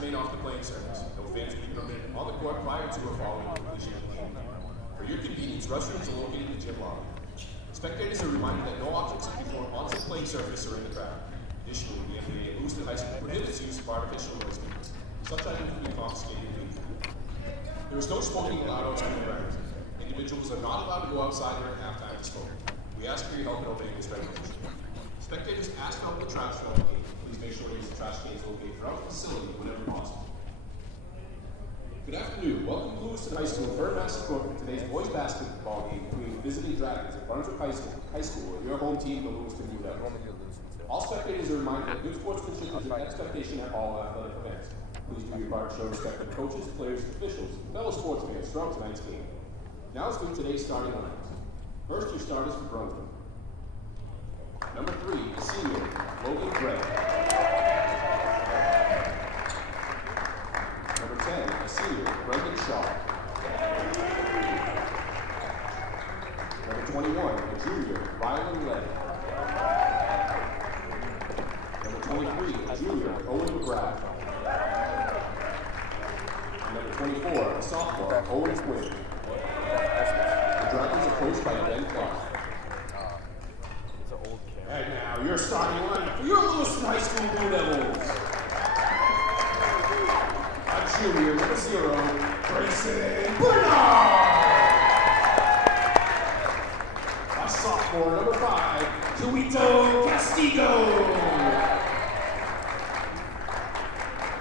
remain off the playing surface. No fans will be permitted on the court prior to or following the completion of the game. For your convenience, restrooms are located in the gym lobby. Spectators are reminded that no objects will be thrown onto the playing surface or in the crowd. Additionally, the NBA at Lewiston High School prohibits use of artificial noise makers. Such items will be confiscated immediately. There is no smoking allowed outside the grounds. Individuals are not allowed to go outside during halftime to smoke. We ask for your help in obeying this regulation. Spectators ask to help with the trash throughout the game. Please make sure to use the trash cans located throughout the facility whenever possible. Good afternoon. Welcome to Lewiston High School third match support for today's boys basketball game between the visiting Dragons at Brunswick High School and your home team, the Lewiston Blue Devils. All spectators are reminded that good sportsmanship is an expectation at all athletic events. Please do your part to show respect to coaches, players, officials, and fellow sports fans throughout tonight's game. Now let's do today's starting lineups. First, your starters for Brunswick. Number 3, the senior, Logan Gray. Number 10, the senior, Brendan Shaw. Number 21, the junior, Rylan Lay. Number 23, the junior, Owen McGrath. Number 24, the sophomore, Owen Quinn. The Dragons are coached by Ben Clark. And now, your starting lineup for your Lewiston High School Blue Devils. A junior, number 0, Bryce. A sophomore, number 5, Tuito Castigo.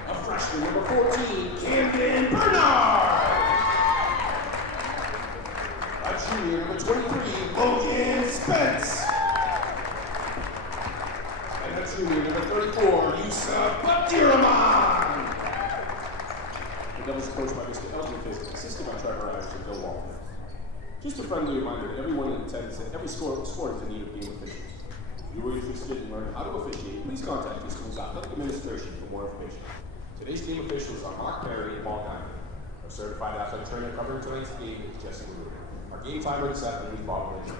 A freshman, number 14, Camden Bernard. A junior, number 23, Logan Spence. And a junior, number 34, Yusuf Abdirahman. The Devils are coached by Mr. Elgin Fisk, assisted by Trevor Adams and Bill Walker. Just a friendly reminder that everyone in attendance that every sport is in need of game officials. If you are interested in learning how to officiate, please contact your school's athletic administration for more information. Today's game officials are Mark Perry and Paul Diamond. Our certified athletic trainer covering tonight's game is Jesse Lewis. Our game timer this afternoon is Bob Wintle.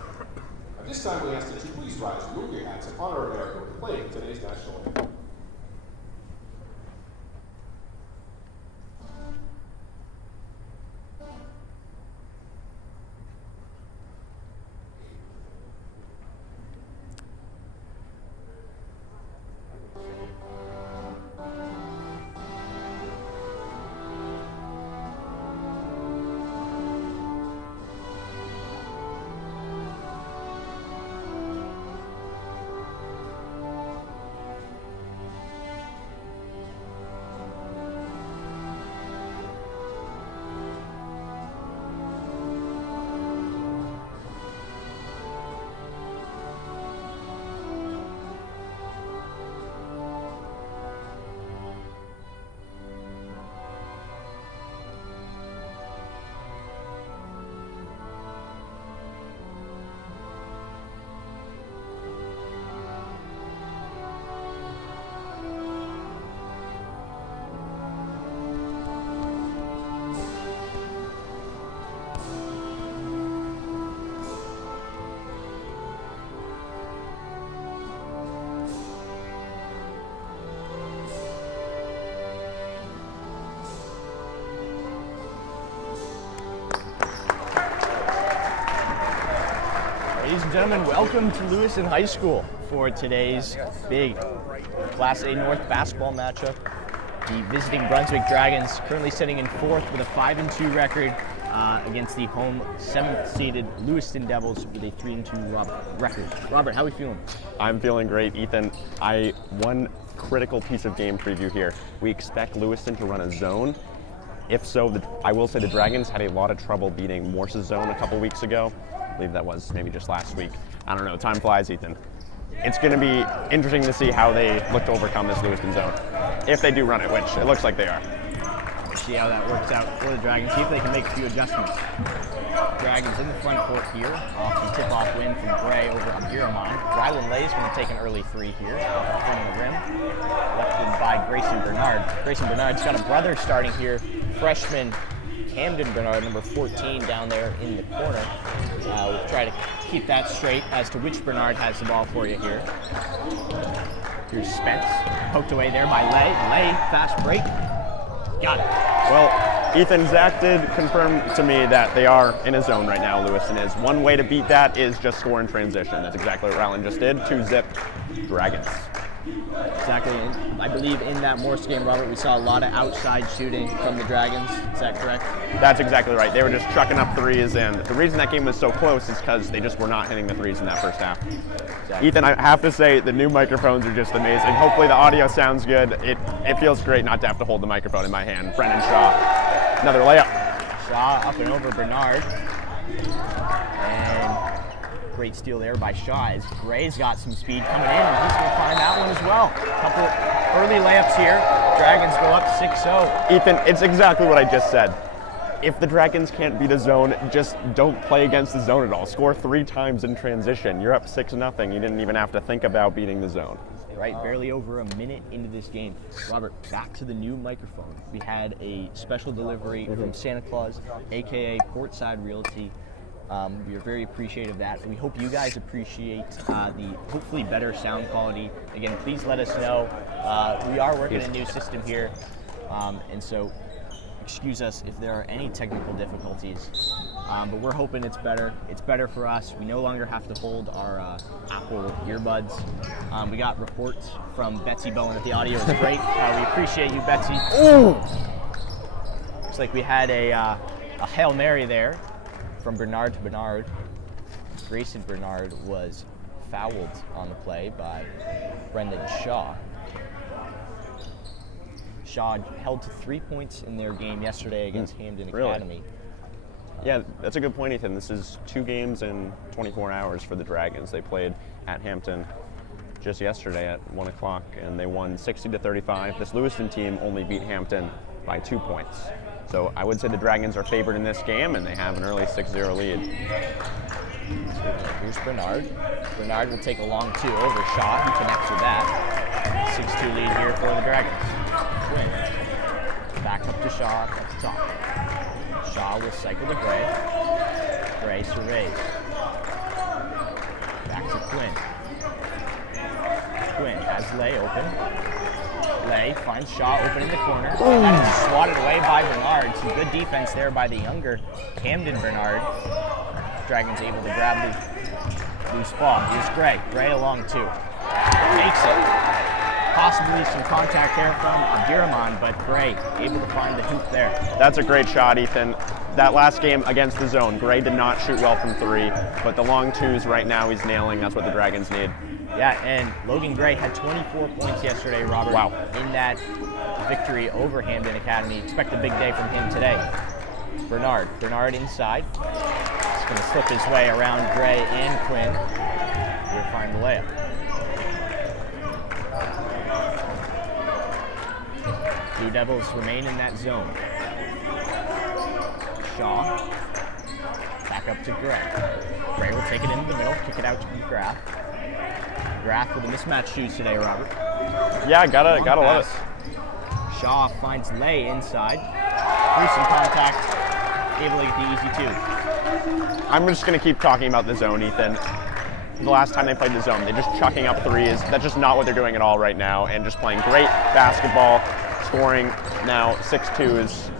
At this time, we ask that you please rise, remove your hats, and honor America with playing today's national anthem. Ladies and gentlemen, welcome to Lewiston High School for today's big Class A North basketball matchup. The visiting Brunswick Dragons currently sitting in 4th with a 5-2 record against the home 7th-seeded Lewiston Devils with a 3-2 record. Robert, how are we feeling? I'm feeling great, Ethan. One critical piece of game preview here. We expect Lewiston to run a zone. If so, I will say the Dragons had a lot of trouble beating Morse's zone a couple weeks ago. I believe that was maybe just last week. I don't know, time flies, Ethan. It's going to be interesting to see how they look to overcome this Lewiston zone, if they do run it, which it looks like they are. We'll see how that works out for the Dragons, see if they can make a few adjustments. Dragons in the front court here, off the tip-off win from Gray over Abdirahman. Rylan Lay is going to take an early 3 here, off the front of the rim, left in by Grayson Bernard. Grayson Bernard's got a brother starting here, freshman Camden Bernard, number 14, down there in the corner. We'll try to keep that straight as to which Bernard has the ball for you here. Here's Spence, poked away there by Lay. Lay, fast break. Got it. Well, Ethan, Zach did confirm to me that they are in a zone right now, Lewiston is. One way to beat that is just score in transition. That's exactly what Ryland just did. 2-zip Dragons. Exactly. I believe in that Morse game, Robert, we saw a lot of outside shooting from the Dragons. Is that correct? That's exactly right. They were just chucking up threes, and the reason that game was so close is because they just were not hitting the threes in that first half. Exactly. Ethan, I have to say the new microphones are just amazing. Hopefully the audio sounds good. It feels great not to have to hold the microphone in my hand. Brennan Shaw, another layup. Shaw up and over Bernard. And great steal there by Shaw as Gray's got some speed coming in, and he's going to find that one as well. Couple early layups here. Dragons go up 6-0. Ethan, it's exactly what I just said. If the Dragons can't beat a zone, just don't play against the zone at all. Score 3 times in transition. You're up 6-0. You didn't even have to think about beating the zone. Right, barely over a minute into this game. Robert, back to the new microphone. We had a special delivery from Santa Claus, aka Portside Realty. We are very appreciative of that. We hope you guys appreciate the hopefully better sound quality. Again, please let us know. We are working a new system here, and so excuse us if there are any technical difficulties. But we're hoping it's better. It's better for us. We no longer have to hold our Apple earbuds. We got reports from Betsy Bowen that the audio is great. We appreciate you, Betsy. Ooh! Looks like we had a Hail Mary there. From Bernard to Bernard. Grayson Bernard was fouled on the play by Brendan Shaw. Shaw held to 3 points in their game yesterday against Hamden Academy. Yeah, that's a good point, Ethan. This is 2 games in 24 hours for the Dragons. They played at Hampton just yesterday at 1 o'clock, and they won 60-35. This Lewiston team only beat Hampton by 2 points. So I would say the Dragons are favored in this game, and they have an early 6-0 lead. Here's Bernard. Bernard will take a long 2 over Shaw. He connects with that. 6-2 lead here for the Dragons. Quinn. Back up to Shaw at the top. Shaw will cycle to Gray. Gray surveys. Back to Quinn. Quinn has Lay open. Lay finds Shaw open in the corner. That is swatted away by Bernard. Some good defense there by the younger Camden Bernard. Dragons able to grab the loose ball. Here's Gray. Gray along 2. Makes it. Possibly some contact there from Abdirahman, but Gray able to find the hoop there. That's a great shot, Ethan. That last game against the zone, Gray did not shoot well from 3, but the long 2s right now he's nailing. That's what the Dragons need. Yeah, and Logan Gray had 24 points yesterday, Robert. Wow. In that victory over Hamden Academy. Expect a big day from him today. Bernard inside. He's going to slip his way around Gray and Quinn. He'll find the layup. Blue Devils remain in that zone. Shaw. Back up to Gray. Gray will take it into the middle, kick it out to McGrath. McGrath with the mismatched shoes today, Robert. Yeah, gotta love it. Shaw finds Lay inside. Through some contact, able to get the easy 2. I'm just gonna keep talking about the zone, Ethan. The last time they played the zone, they're just chucking up 3s. That's just not what they're doing at all right now, and just playing great basketball, scoring now 6-2s.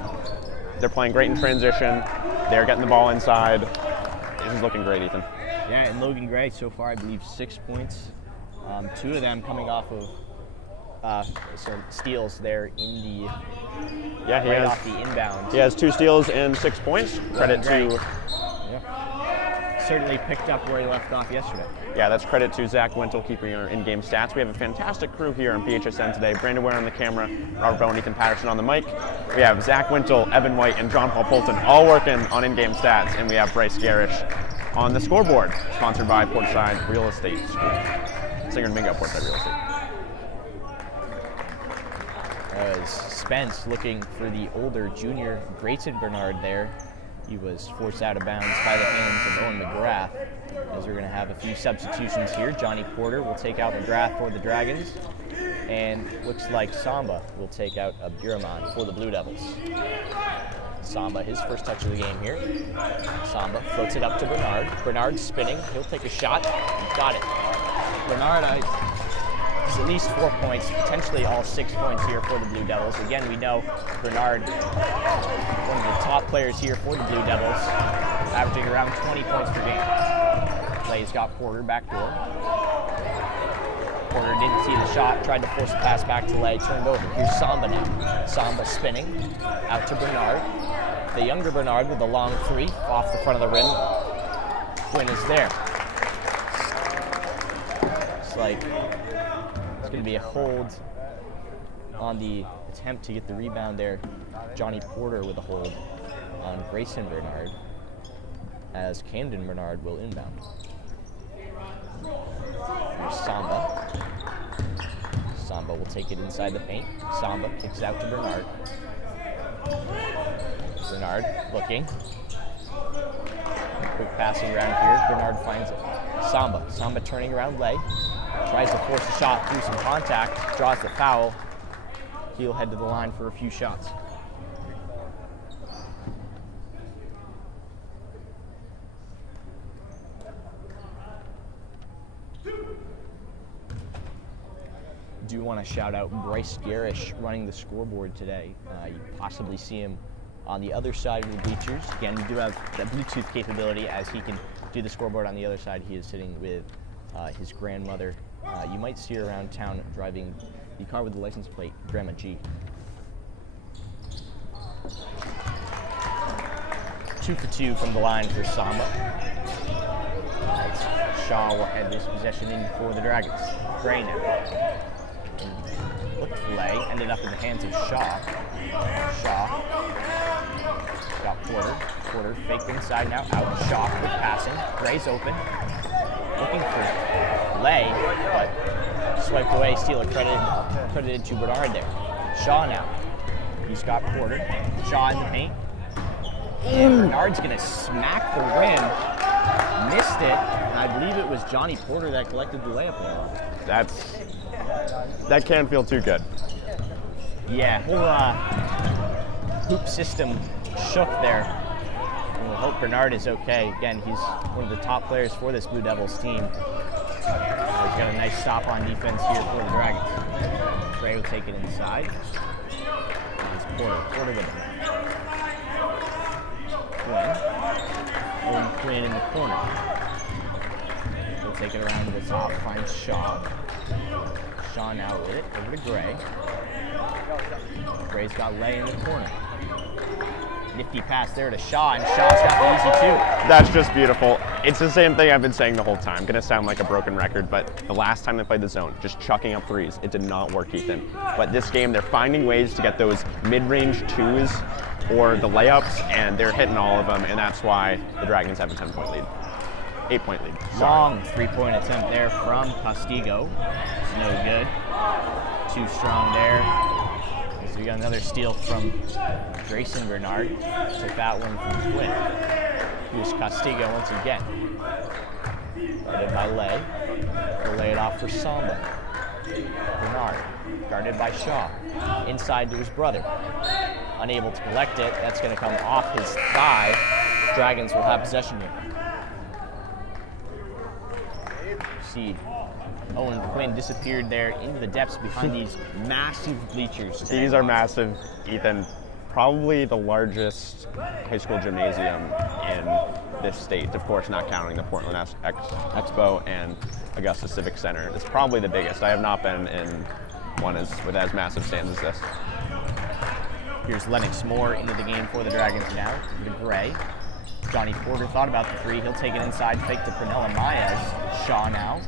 They're playing great in transition. They're getting the ball inside. This is looking great, Ethan. Yeah, and Logan Gray so far, I believe, 6 points. 2 of them coming off of some steals there in the off the inbound. He has 2 steals and 6 points. Credit to certainly picked up where he left off yesterday. Yeah, that's credit to Zach Wintle keeping our in-game stats. We have a fantastic crew here on BHSN today. Brandon Ware on the camera, Robert Bowen, Ethan Patterson on the mic. We have Zach Wintle, Eben White, and John Paul Poulton all working on in-game stats, and we have Bryce Gerrish on the scoreboard, sponsored by Portside Real Estate School. Singer and Mingo, Portside Real Estate. Spence looking for the older junior Grayson Bernard there. He was forced out of bounds by the hands of Owen McGrath. As we're going to have a few substitutions here. Johnny Porter will take out McGrath for the Dragons. And looks like Samba will take out Abdirahman for the Blue Devils. Samba, his first touch of the game here. Samba floats it up to Bernard. Bernard spinning. He'll take a shot. Got it. Bernard, is at least 4 points, potentially all 6 points here for the Blue Devils. Again, we know Bernard, one of the top players here for the Blue Devils, averaging around 20 points per game. Lay's got Porter back door. Porter didn't see the shot, tried to force the pass back to Lay, turned over. Here's Samba now. Samba spinning, out to Bernard. The younger Bernard with a long three off the front of the rim. Quinn is there. It's like it's going to be a hold on the attempt to get the rebound there. Johnny Porter with a hold on Grayson Bernard, as Camden Bernard will inbound. Here's Samba. Samba will take it inside the paint. Samba kicks out to Bernard. Bernard looking. Quick passing around here. Bernard finds it. Samba turning around Lay. Tries to force a shot through some contact. Draws the foul. He'll head to the line for a few shots. Do want to shout out Bryce Gerrish running the scoreboard today. You possibly see him on the other side of the bleachers. Again, we do have that Bluetooth capability as he can do the scoreboard on the other side. He is sitting with his grandmother. You might see her around town driving the car with the license plate, Grandma G. 2 for 2 from the line for Samba. Shaw will head this possession in for the Dragons. Gray now. Looked for Lay, ended up in the hands of Shaw. Shaw got Porter. Porter faked inside now, out. Shaw quick passing. Gray's open. Looking for Lay, but swiped away. Steal credited to Bernard there. Shaw now. He's got Porter. Shaw in the paint. And Bernard's gonna smack the rim. Missed it, and I believe it was Johnny Porter that collected the layup there. That can't feel too good. Yeah, whole hoop system shook there. And we'll hope Bernard is okay. Again, he's one of the top players for this Blue Devils team. He's got a nice stop on defense here for the Dragons. Gray will take it inside. It's Porter. Porter with it. Quinn in the corner. He'll take it around to the top, finds Shaw. Shaw now with it, over to Gray. Gray's got Lay in the corner. Nifty pass there to Shaw, and Shaw's got the easy two. That's just beautiful. It's the same thing I've been saying the whole time. Gonna sound like a broken record, but the last time they played the zone, just chucking up threes, it did not work, Ethan. But this game, they're finding ways to get those mid-range twos or the layups, and they're hitting all of them, and that's why the Dragons have a 10-point lead. 8-point lead. Sorry. Long three-point attempt there from Castigo. It's no good. Too strong there. So we got another steal from Grayson Bernard. Took that one from Quinn. Here's Castigo once again. Guarded by Lay. He'll lay it off for Samba. Bernard, guarded by Shaw. Inside to his brother. Unable to collect it. That's going to come off his thigh. Dragons will have possession here. See, Owen Quinn disappeared there into the depths behind these massive bleachers. These are massive, Ethan. Probably the largest high school gymnasium in this state. Of course, not counting the Portland Expo and Augusta Civic Center. It's probably the biggest. I have not been in one with as massive stands as this. Here's Lennox Moore into the game for the Dragons now. To Gray. Johnny Porter thought about the three. He'll take it inside, fake to Pernella Maez. Shaw now.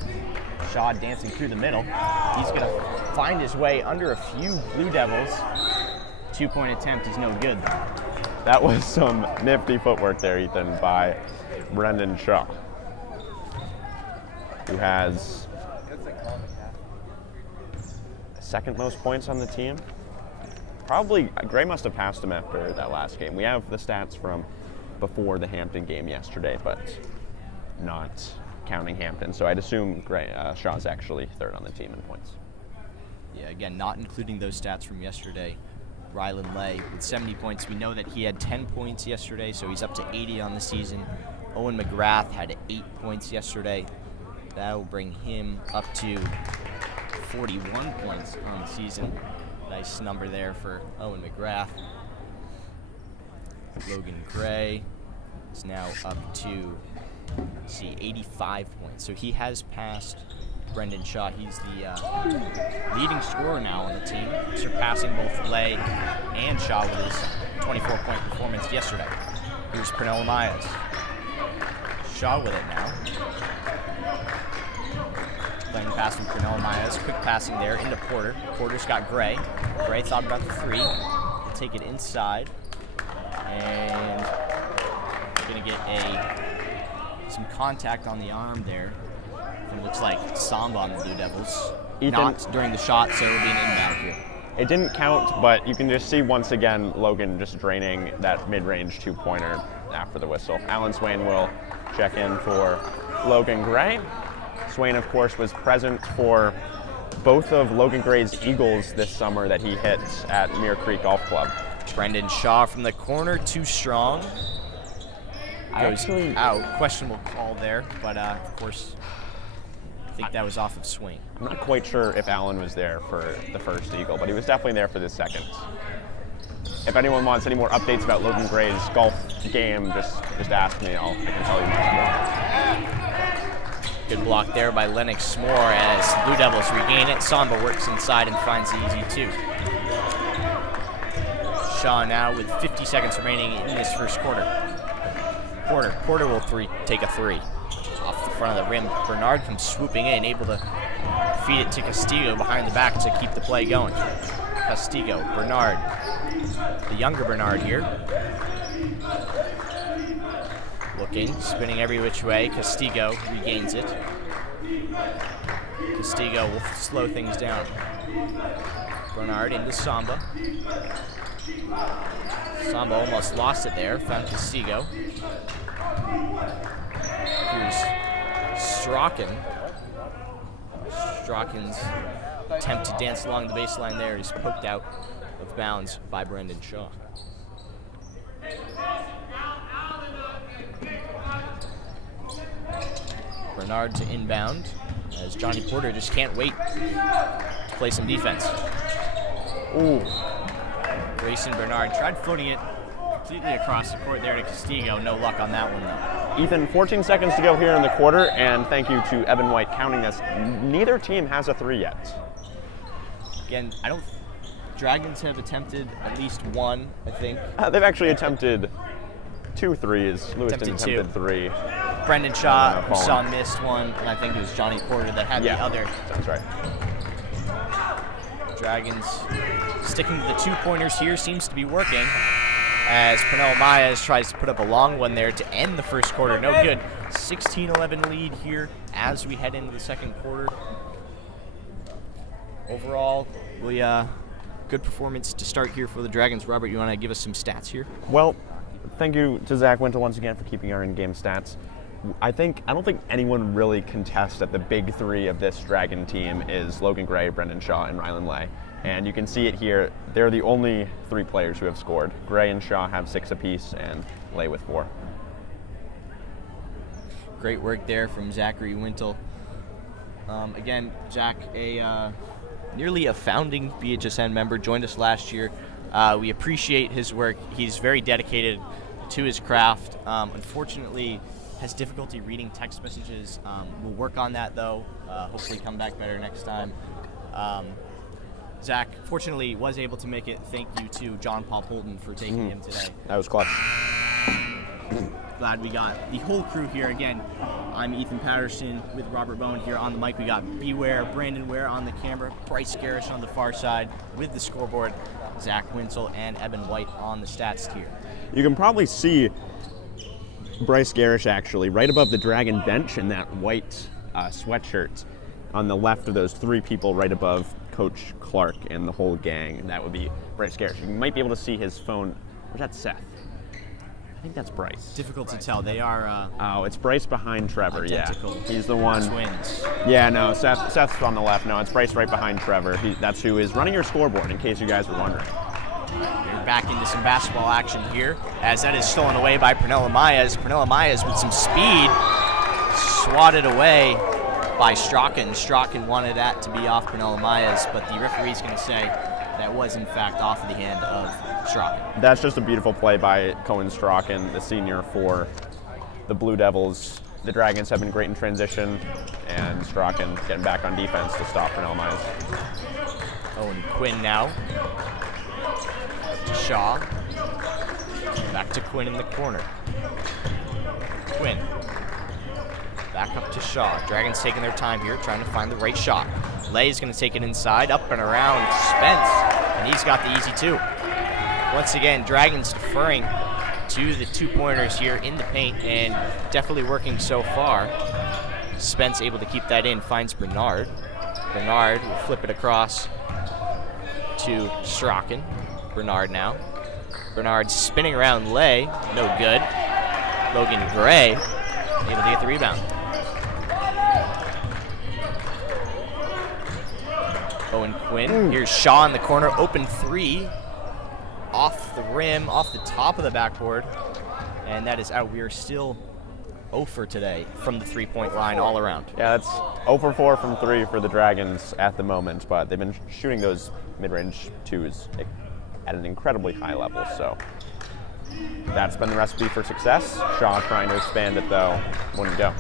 Shaw dancing through the middle. He's going to find his way under a few Blue Devils. 2-point attempt is no good. That was some nifty footwork there, Ethan, by Brendan Shaw, who has second most points on the team. Probably, Gray must have passed him after that last game. We have the stats from before the Hampton game yesterday, but not counting Hampton. So I'd assume Shaw's actually third on the team in points. Yeah, again, not including those stats from yesterday. Rylan Lay with 70 points. We know that he had 10 points yesterday, so he's up to 80 on the season. Owen McGrath had 8 points yesterday. That will bring him up to 41 points on the season. Nice number there for Owen McGrath. Logan Gray is now up to, 85 points. So he has passed Brendan Shaw. He's the leading scorer now on the team, surpassing both Lay and Shaw with his 24-point performance yesterday. Here's Pernell Myers. Shaw with it now. Playing pass from Pernell Myers. Quick passing there into Porter. Porter's got Gray. Gray thought about the three. He'll take it inside. And going to get some contact on the arm there. It looks like Samba on the Blue Devils. Not during the shot, so it'll be an inbound here. It didn't count, but you can just see once again Logan just draining that mid-range two-pointer after the whistle. Alan Swain will check in for Logan Gray. Swain, of course, was present for both of Logan Gray's Eagles this summer that he hit at Mirror Creek Golf Club. Brendan Shaw from the corner, too strong. Goes out. Questionable call there, but of course, I think that was off of Swain. I'm not quite sure if Alan was there for the first Eagle, but he was definitely there for the second. If anyone wants any more updates about Logan Gray's golf game, just ask me. I can tell you much more. Good block there by Lennox Moore as Blue Devils regain it. Samba works inside and finds the easy two. Shaw now with 50 seconds remaining in this first quarter. Porter will take a three. Off the front of the rim, Bernard comes swooping in, able to feed it to Castillo behind the back to keep the play going. Castillo, Bernard, the younger Bernard here. Looking, spinning every which way. Castillo regains it. Castillo will slow things down. Bernard into Samba. Samba almost lost it there, found Castillo. Here's Strachan. Strachan's attempt to dance along the baseline there is poked out of bounds by Brendan Shaw. Bernard to inbound as Johnny Porter just can't wait to play some defense. Ooh. Grayson Bernard tried floating it completely across the court there to Castillo. No luck on that one, though. Ethan, 14 seconds to go here in the quarter, and thank you to Eben White counting us. Neither team has a three yet. Again, Dragons have attempted at least one, I think. They've actually attempted 2 threes. Lewiston attempted 3. Brendan Shaw, we saw missed one, and I think it was Johnny Porter that had the other. That's right. Dragons sticking to the 2-pointers here seems to be working as Pernell Myers tries to put up a long one there to end the first quarter. No good. 16-11 lead here as we head into the second quarter. Overall, good performance to start here for the Dragons. Robert, you want to give us some stats here? Well, thank you to Zach Wintle once again for keeping our in-game stats. I don't think anyone really contests that the big three of this Dragon team is Logan Gray, Brendan Shaw, and Rylan Lay. And you can see it here. They're the only 3 players who have scored. Gray and Shaw have 6 apiece, and Lay with 4. Great work there from Zachary Wintle. Again, Zach, nearly a founding BHSN member, joined us last year. We appreciate his work. He's very dedicated to his craft. Unfortunately, has difficulty reading text messages. We'll work on that, though. Hopefully come back better next time. Zach, fortunately, was able to make it. Thank you to John Paul Poulton for taking him today. That was clutch. Glad we got the whole crew here. Again, I'm Ethan Patterson with Robert Bowen here on the mic. We got Beware, Brandon Ware on the camera, Bryce Gerrish on the far side with the scoreboard, Zach Wintle and Eben White on the stats tier. You can probably see Bryce Gerrish actually right above the Dragon bench in that white sweatshirt on the left of those 3 people right above Coach Clark and the whole gang. That would be Bryce Gerrish. You might be able to see his phone. Or is that Seth? I think that's Bryce. Difficult to tell. They are oh, it's Bryce behind Trevor. identical. Yeah, he's the one. Twins. Yeah, no, Seth's on the left. No, it's Bryce right behind Trevor. That's who is running your scoreboard, in case you guys were wondering. We're back into some basketball action here as that is stolen away by Pernell Myers. Pernell Myers with some speed, swatted away by Strachan. Strachan wanted that to be off Pernell Amaya's, but the referee's going to say that was in fact off the hand of Strachan. That's just a beautiful play by Cohen Strachan, the senior for the Blue Devils. The Dragons have been great in transition, and Strachan getting back on defense to stop Pernell Myers. Owen Quinn now. To Shaw. Back to Quinn in the corner. Quinn. Back up to Shaw. Dragons taking their time here, trying to find the right shot. Lay's going to take it inside, up and around Spence, and he's got the easy two. Once again, Dragons deferring to the two-pointers here in the paint, and definitely working so far. Spence able to keep that in, finds Bernard. Bernard will flip it across to Strachan. Bernard now. Bernard spinning around Lay, no good. Logan Gray able to get the rebound. Owen Quinn, here's Shaw in the corner, open three. Off the rim, off the top of the backboard, and that is out. We are still 0 for today from the three-point line all around. Yeah, that's 0 for 4 from 3 for the Dragons at the moment, but they've been shooting those mid-range twos at an incredibly high level, so that's been the recipe for success. Shaw trying to expand it, though, wouldn't go.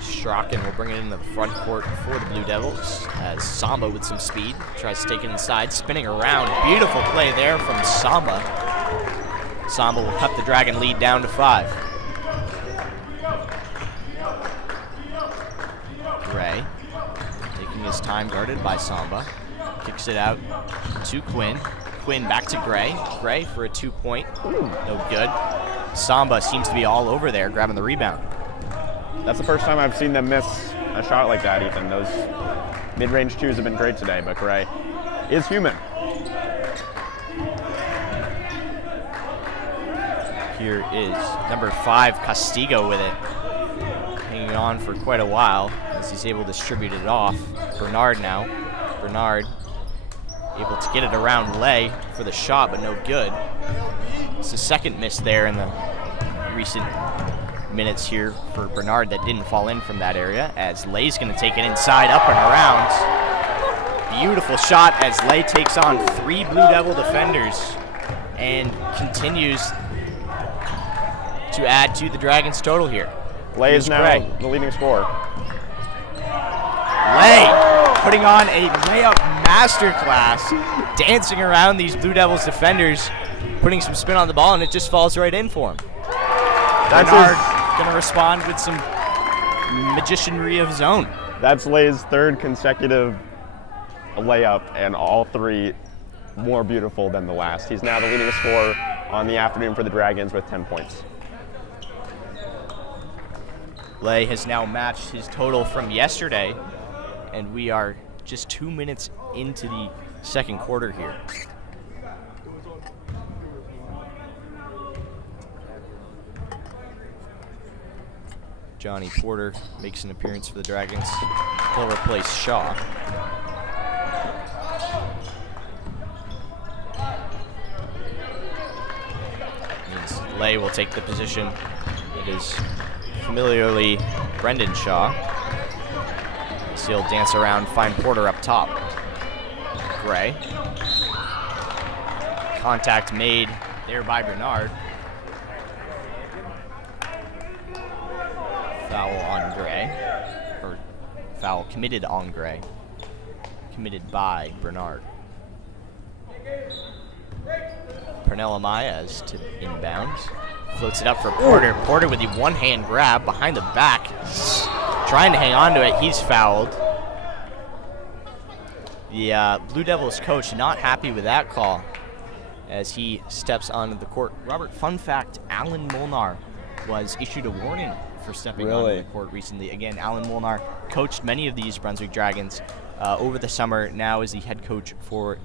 Strachan will bring it into the front court for the Blue Devils as Samba with some speed tries to take it inside, spinning around. Beautiful play there from Samba. Samba will cut the Dragon lead down to 5. Gray taking his time, guarded by Samba. Kicks it out to Quinn. Quinn back to Gray. Gray for a 2-point. No good. Samba seems to be all over there, grabbing the rebound. That's the first time I've seen them miss a shot like that, Ethan. Those mid-range twos have been great today, but Gray is human. Here is number 5, Castigo with it. Hanging on for quite a while as he's able to distribute it off. Bernard now. Bernard able to get it around Lay for the shot, but no good. It's the second miss there in the recent minutes here for Bernard that didn't fall in from that area, as Lay's going to take it inside, up and around. Beautiful shot as Lay takes on 3 Blue Devil defenders and continues to add to the Dragons' total here. Lay is now the leading scorer. Lay putting on a layup masterclass, dancing around these Blue Devils defenders, putting some spin on the ball, and it just falls right in for him. Bernard going to respond with some magicianry of his own. That's Lay's 3rd consecutive layup, and all 3 more beautiful than the last. He's now the leading scorer on the afternoon for the Dragons with 10 points. Lay has now matched his total from yesterday, and we are just 2 minutes into the second quarter here. Johnny Porter makes an appearance for the Dragons. He'll replace Shaw. Means Lay will take the position. It is familiarly Brendan Shaw. So he'll dance around, find Porter up top. Gray. Contact made there by Bernard. Foul on Gray, or foul committed on Gray, committed by Bernard. Pernell Amaya's to inbound, floats it up for Porter. Porter with the one-hand grab behind the back, trying to hang on to it. He's fouled. The Blue Devils coach not happy with that call as he steps onto the court. Robert, fun fact, Alan Molnar was issued a warning for stepping onto the court recently. Again, Alan Molnar coached many of these Brunswick Dragons over the summer. Now is the head coach for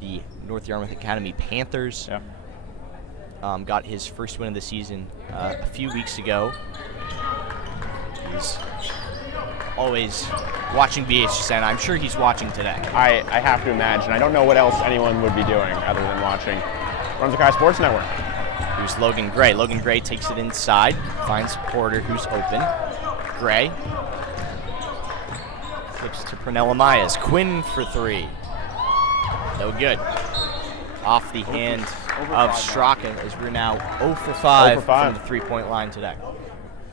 the North Yarmouth Academy Panthers. Yeah. Got his first win of the season a few weeks ago. He's always watching BHSN. I'm sure he's watching today. I have to imagine. I don't know what else anyone would be doing other than watching Brunswick High Sports Network. Here's Logan Gray. Logan Gray takes it inside, finds Porter, who's open. Gray. Flips to Pernell Amaya. Quinn for three. No good. Off the hand of Straka as we're now 0 for 5 from the three-point line today.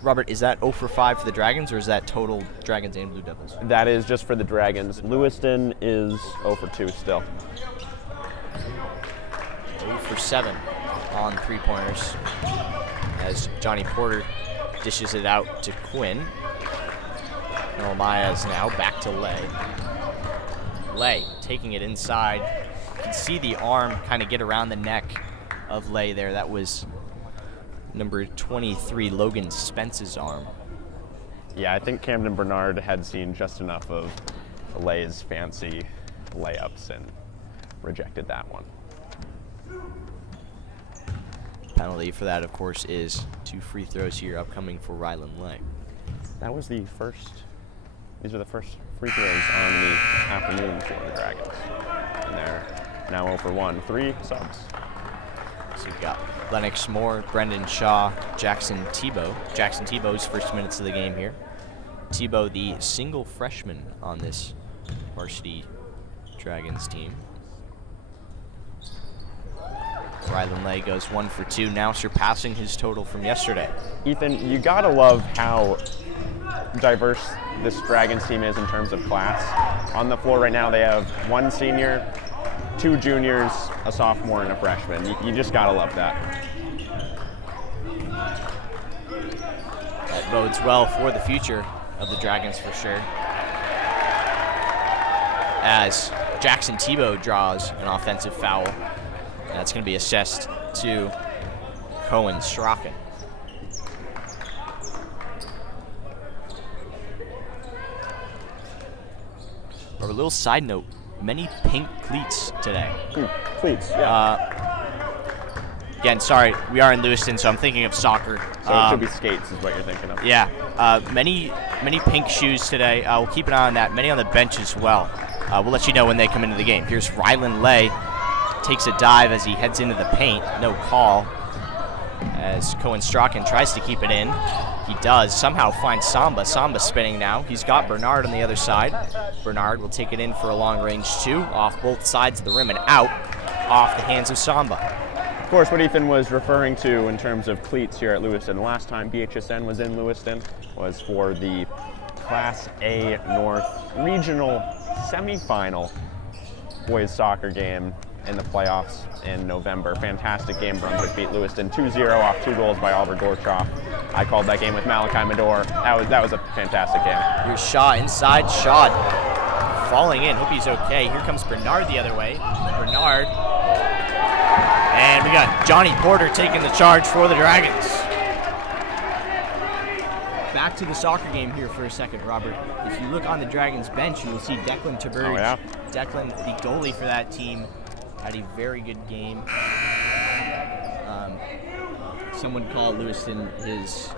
Robert, is that 0 for 5 for the Dragons, or is that total Dragons and Blue Devils? That is just for the Dragons. Lewiston is 0 for 2 still. 0 for 7 on three-pointers as Johnny Porter dishes it out to Quinn. Amaya is now back to Lay. Lay taking it inside. You can see the arm kind of get around the neck of Lay there. That was number 23, Logan Spence's arm. Yeah, I think Camden Bernard had seen just enough of Lay's fancy layups and rejected that one. Penalty for that, of course, is 2 free throws here upcoming for Ryland Lay. That was the first, these are the first free throws on the afternoon for the Dragons. And they're now 0 for 1, 3 subs. So you've got Lennox Moore, Brendan Shaw, Jackson Tebow. Jackson Tebow's first minutes of the game here. Tebow, the single freshman on this varsity Dragons team. Ryland Lay goes 1 for 2, now surpassing his total from yesterday. Ethan, you gotta love how diverse this Dragons team is in terms of class. On the floor right now, they have 1 senior, 2 juniors, a sophomore, and a freshman. You just gotta love that. That bodes well for the future of the Dragons for sure. As Jackson Tebow draws an offensive foul. That's going to be assessed to Cohen Straka. Or a little side note, many pink cleats today. Cleats, yeah. Again, sorry, we are in Lewiston, so I'm thinking of soccer. So it should be skates is what you're thinking of. Yeah, many pink shoes today. We'll keep an eye on that. Many on the bench as well. We'll let you know when they come into the game. Here's Ryland Lay. Takes a dive as he heads into the paint. No call. As Cohen Strachan tries to keep it in. He does. Somehow finds Samba. Samba spinning now. He's got Bernard on the other side. Bernard will take it in for a long range 2. Off both sides of the rim and out. Off the hands of Samba. Of course, what Ethan was referring to in terms of cleats here at Lewiston, the last time BHSN was in Lewiston was for the Class A North Regional Semifinal boys soccer game in the playoffs in November. Fantastic game. Brunswick beat Lewiston 2-0 off 2 goals by Oliver Dorchoff. I called that game with Malachi Medor. That was a fantastic game. Here's Shaw inside. Shaw falling in. Hope he's okay. Here comes Bernard the other way. Bernard. And we got Johnny Porter taking the charge for the Dragons. Back to the soccer game here for a second, Robert. If you look on the Dragons bench, you will see Declan Taberge. Oh, yeah? Declan, the goalie for that team, had a very good game. Someone called Lewiston his,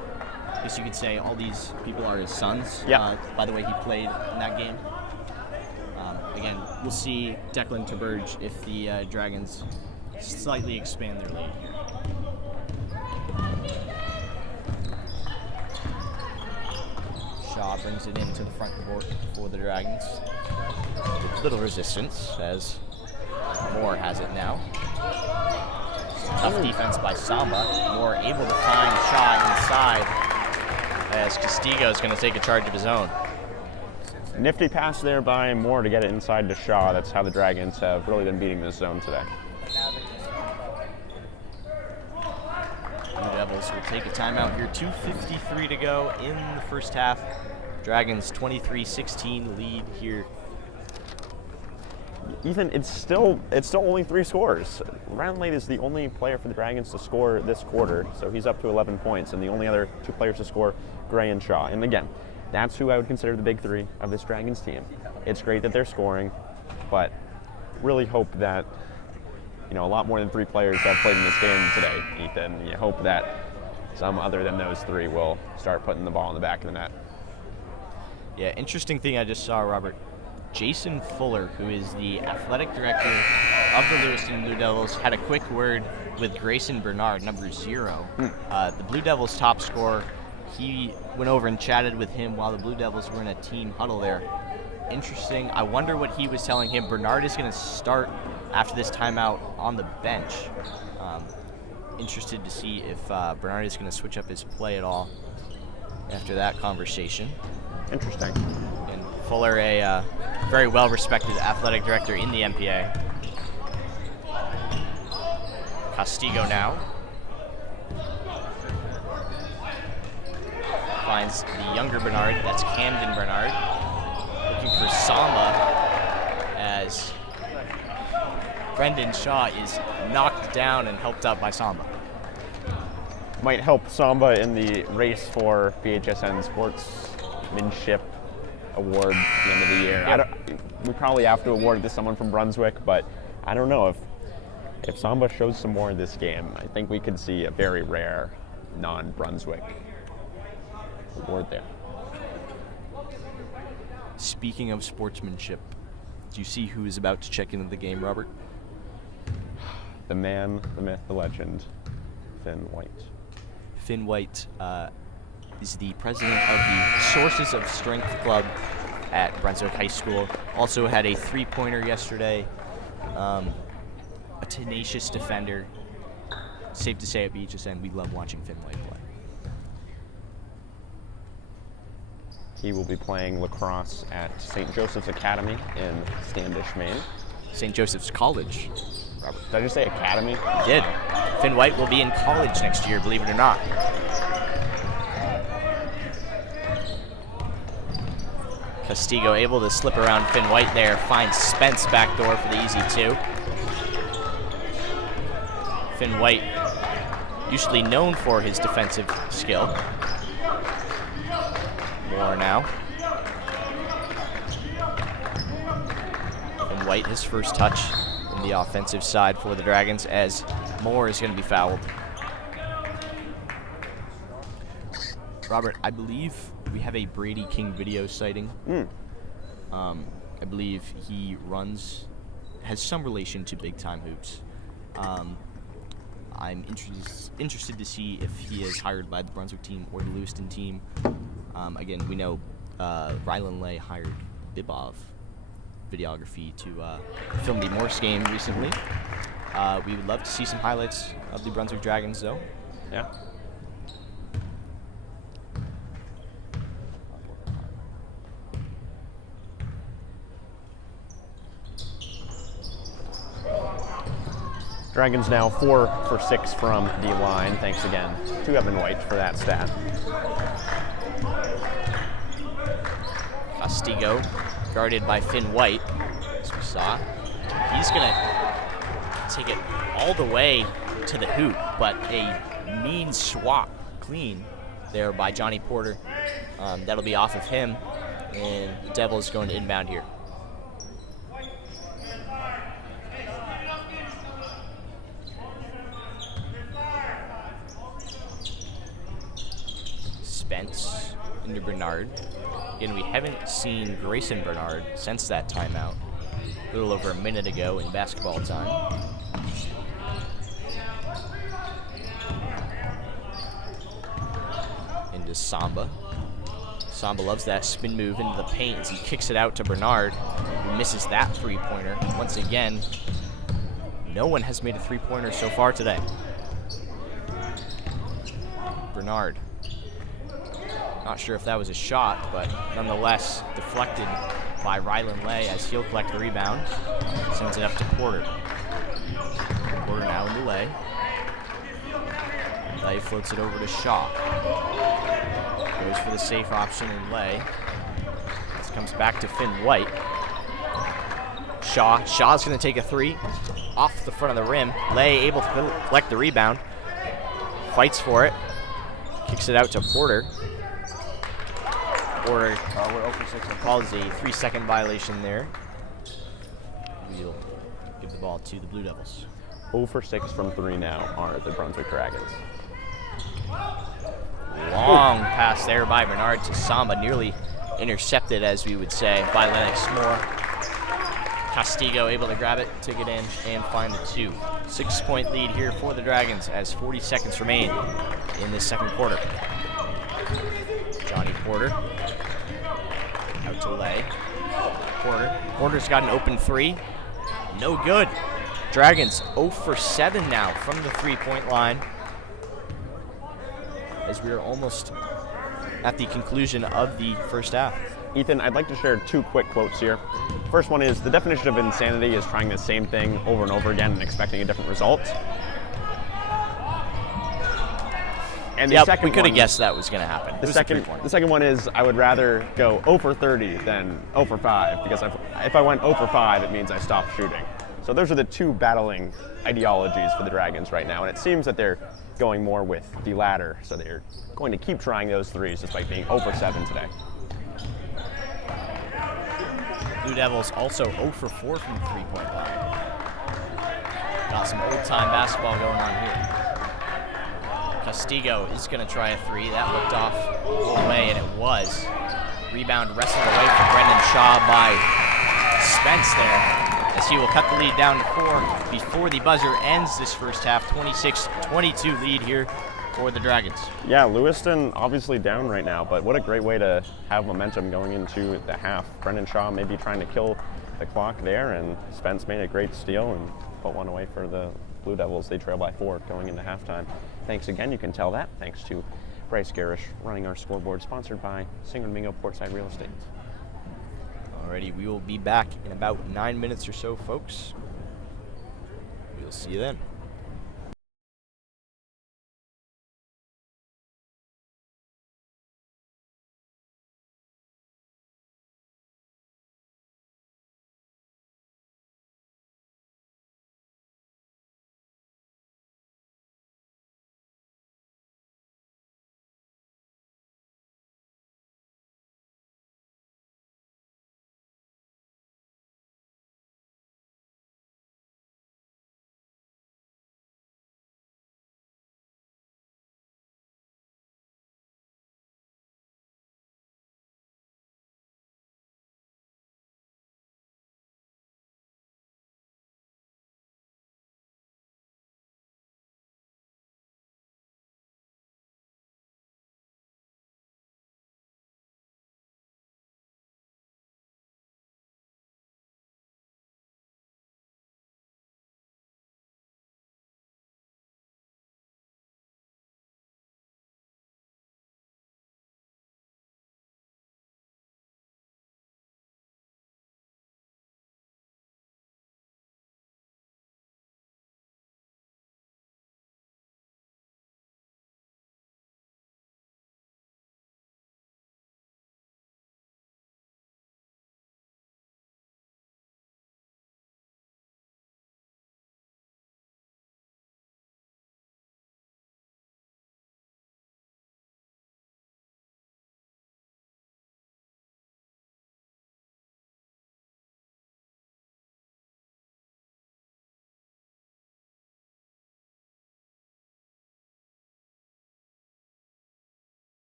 I guess you could say all these people are his sons. Yeah. By the way he played in that game. Again, we'll see Declan Taberge if the Dragons slightly expand their lead here. Shaw brings it into the front court for the Dragons. With little resistance as Moore has it now. Tough defense by Samba. Moore able to find Shaw inside as Castigo is going to take a charge of his own. Nifty pass there by Moore to get it inside to Shaw. That's how the Dragons have really been beating this zone today. Blue Devils will take a timeout here. 2:53 to go in the first half. Dragons 23-16 lead here. Ethan, it's still only 3 scores. Ryland Lay is the only player for the Dragons to score this quarter, so he's up to 11 points, and the only other 2 players to score, Gray and Shaw. And again, that's who I would consider the big 3 of this Dragons team. It's great that they're scoring, but really hope that, a lot more than 3 players have played in this game today, Ethan. You hope that some other than those 3 will start putting the ball in the back of the net. Yeah, interesting thing I just saw, Robert. Jason Fuller, who is the athletic director of the Lewiston Blue Devils, had a quick word with Grayson Bernard, number 0. The Blue Devils' top scorer he went over and chatted with him while the Blue Devils were in a team huddle there. Interesting. I wonder what he was telling him. Bernard is going to start after this timeout on the bench. Interested to see if Bernard is going to switch up his play at all after that conversation. Interesting. And Fuller, a very well-respected athletic director in the MPA. Castigo now finds the younger Bernard, that's Camden Bernard, looking for Samba as Brendan Shaw is knocked down and helped out by Samba. Might help Samba in the race for BHSN Sportsmanship Award at the end of the year. We probably have to award it to someone from Brunswick, but I don't know if Samba shows some more in this game. I think we could see a very rare non-Brunswick award there. Speaking of sportsmanship, do you see who is about to check into the game, Robert? The man, the myth, the legend, Finn White. Finn White is the president of the Sources of Strength Club at Brunswick High School. Also had a three-pointer yesterday. A tenacious defender. Safe to say at BHSN, we love watching Finn White play. He will be playing lacrosse at St. Joseph's Academy in Standish, Maine. St. Joseph's College, Robert. Did I just say academy? He did. Finn White will be in college next year, believe it or not. Castigo able to slip around Finn White there, finds Spence backdoor for the easy two. Finn White, usually known for his defensive skill. More now. Finn White, his first touch in the offensive side for the Dragons, as Moore is going to be fouled. Robert, I believe we have a Brady King video sighting. I believe he has some relation to Big Time Hoops. I'm interested to see if he is hired by the Brunswick team or the Lewiston team. Again, we know Rylan Lay hired Bibov Videography to film the Morse game recently. We would love to see some highlights of the Brunswick Dragons, though. Yeah. Dragons now 4 for 6 from the line. Thanks again to Eben White for that stat. Castigo, guarded by Finn White, as we saw. He's going to take it all the way to the hoop, but a mean swap clean there by Johnny Porter. That'll be off of him, and the Devils going to inbound here. Spence into Bernard. Again, we haven't seen Grayson Bernard since that timeout, a little over a minute ago in basketball time. Into Samba. Samba loves that spin move into the paint as he kicks it out to Bernard, who misses that three-pointer. Once again, no one has made a three-pointer so far today. Bernard. Not sure if that was a shot, but nonetheless deflected by Rylan Lay as he'll collect the rebound. Sends it up to Porter. Porter now into Lay. Lay floats it over to Shaw. Goes for the safe option in Lay. This comes back to Finn White. Shaw's going to take a three off the front of the rim. Lay able to collect the rebound. Fights for it. Kicks it out to Porter. Porter calls a 3-second violation there. We'll give the ball to the Blue Devils. 0 for 6 from 3 now are the Brunswick Dragons. Long pass there by Bernard to Samba, nearly intercepted, as we would say, by Lennox Moore. Castigo able to grab it, take it in, and find the 2. 6-point lead here for the Dragons as 40 seconds remain in this second quarter. Porter. Out to Lay. Porter's got an open three. No good. Dragons 0 for 7 now from the three-point line, as we are almost at the conclusion of the first half. Ethan, I'd like to share 2 quick quotes here. First one is, the definition of insanity is trying the same thing over and over again and expecting a different result. And the second we could have one, guessed that was going to happen. The second one is, I would rather go 0 for 30 than 0 for 5, because if I went 0 for 5, it means I stopped shooting. So those are the 2 battling ideologies for the Dragons right now, and it seems that they're going more with the latter, so they're going to keep trying those threes despite being 0 for 7 today. Blue Devils also 0 for 4 from the three-point line. Got some old-time basketball going on here. Castigo is going to try a three. That looked off away, and it was. Rebound wrestled away from Brendan Shaw by Spence there, as he will cut the lead down to 4 before the buzzer ends this first half. 26-22 lead here for the Dragons. Yeah, Lewiston obviously down right now, but what a great way to have momentum going into the half. Brendan Shaw maybe trying to kill the clock there, and Spence made a great steal and put one away for the Blue Devils. They trail by 4 going into halftime. Thanks again, you can tell that, thanks to Bryce Gerrish running our scoreboard, sponsored by Singer Domingo Portside Real Estate. Alrighty, we will be back in about 9 minutes or so, folks. We'll see you then.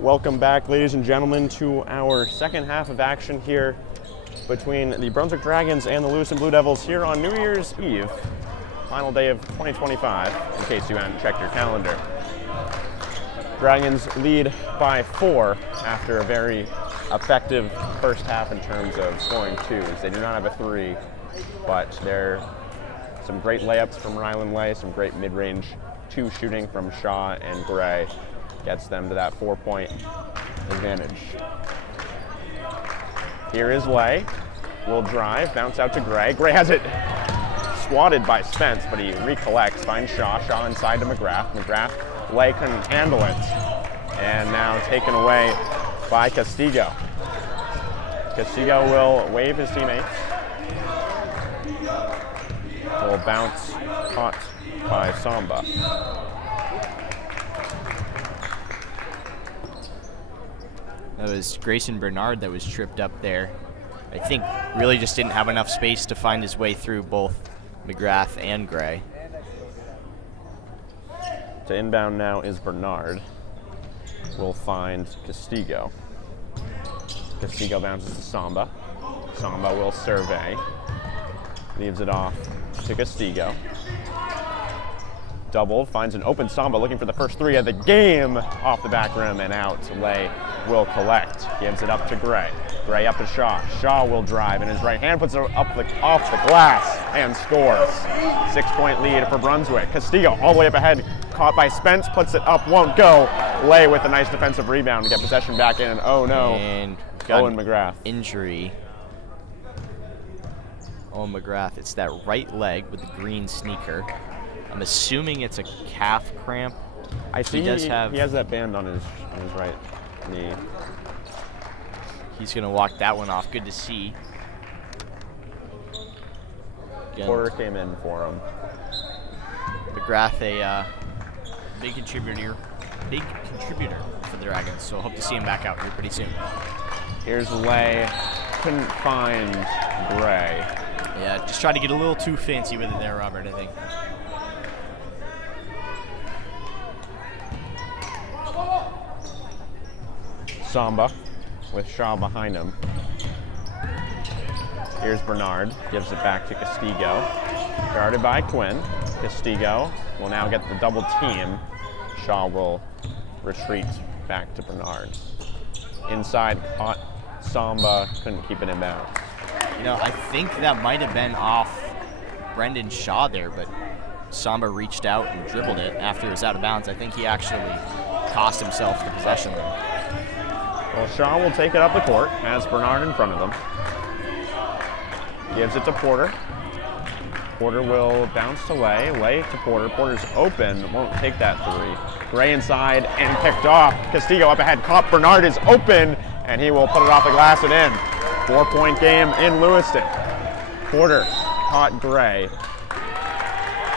Welcome back, ladies and gentlemen, to our second half of action here between the Brunswick Dragons and the Lewiston Blue Devils here on New Year's Eve, final day of 2025, in case you hadn't checked your calendar. Dragons lead by 4 after a very effective first half in terms of scoring 2s. They do not have a 3, but there are some great layups from Ryland Lay, some great mid-range 2 shooting from Shaw and Gray. Gets them to that 4-point advantage. Here is Lay. Will drive, bounce out to Gray. Gray has it swatted by Spence, but he recollects, finds Shaw. Shaw inside to McGrath. McGrath, Lay couldn't handle it. And now taken away by Castigo. Castigo will wave his teammates. Will bounce, caught by Samba. That was Grayson Bernard that was tripped up there. I think really just didn't have enough space to find his way through both McGrath and Gray. To inbound now is Bernard. Will find Castigo. Castigo bounces to Samba. Samba will survey. Leaves it off to Castigo. Double, finds an open Samba looking for the first 3 of the game. Off the back rim and out. Lay will collect. Gives it up to Gray. Gray up to Shaw. Shaw will drive in his right hand, puts it off the glass and scores. 6-point lead for Brunswick. Castigo all the way up ahead, caught by Spence, puts it up, won't go. Lay with a nice defensive rebound to get possession back in. Oh no. And Owen McGrath. Injury. Owen McGrath, it's that right leg with the green sneaker. I'm assuming it's a calf cramp. I see he has that band on his right knee. He's going to walk that one off. Good to see. Again, Porter came in for him. McGrath, a big contributor for the Dragons, so hope to see him back out here pretty soon. Here's Lay. Couldn't find Gray. Yeah, just tried to get a little too fancy with it there, Robert, I think. Samba with Shaw behind him. Here's Bernard, gives it back to Castigo. Guarded by Quinn. Castigo will now get the double team. Shaw will retreat back to Bernard. Inside, caught Samba, couldn't keep it in bounds. You know, I think that might have been off Brendan Shaw there, but Samba reached out and dribbled it after it was out of bounds. I think he actually cost himself the possession there. Well, Shaw will take it up the court, has Bernard in front of him. Gives it to Porter. Porter will bounce to Lay. Lay to Porter. Porter's open, won't take that 3. Gray inside and picked off. Castigo up ahead, caught. Bernard is open, and he will put it off the glass and in. 4-point game in Lewiston. Porter caught Gray.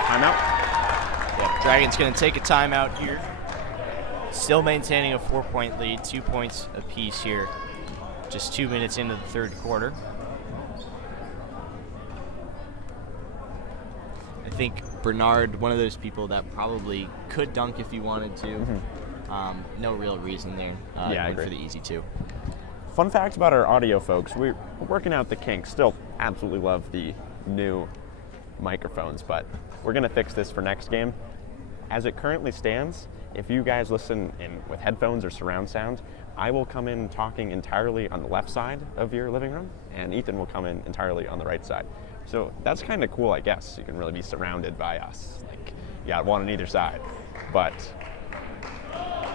Timeout. Yeah, Dragons going to take a timeout here. Still maintaining a 4-point lead, 2 points apiece here. Just 2 minutes into the third quarter. I think Bernard, one of those people that probably could dunk if he wanted to. Mm-hmm. No real reason there. Yeah, I went agree. For the easy 2. Fun fact about our audio, folks. We're working out the kinks. Still absolutely love the new microphones, but we're going to fix this for next game. As it currently stands, if you guys listen in with headphones or surround sound, I will come in talking entirely on the left side of your living room, and Ethan will come in entirely on the right side. So that's kind of cool, I guess. You can really be surrounded by us. Like, you got one on either side. But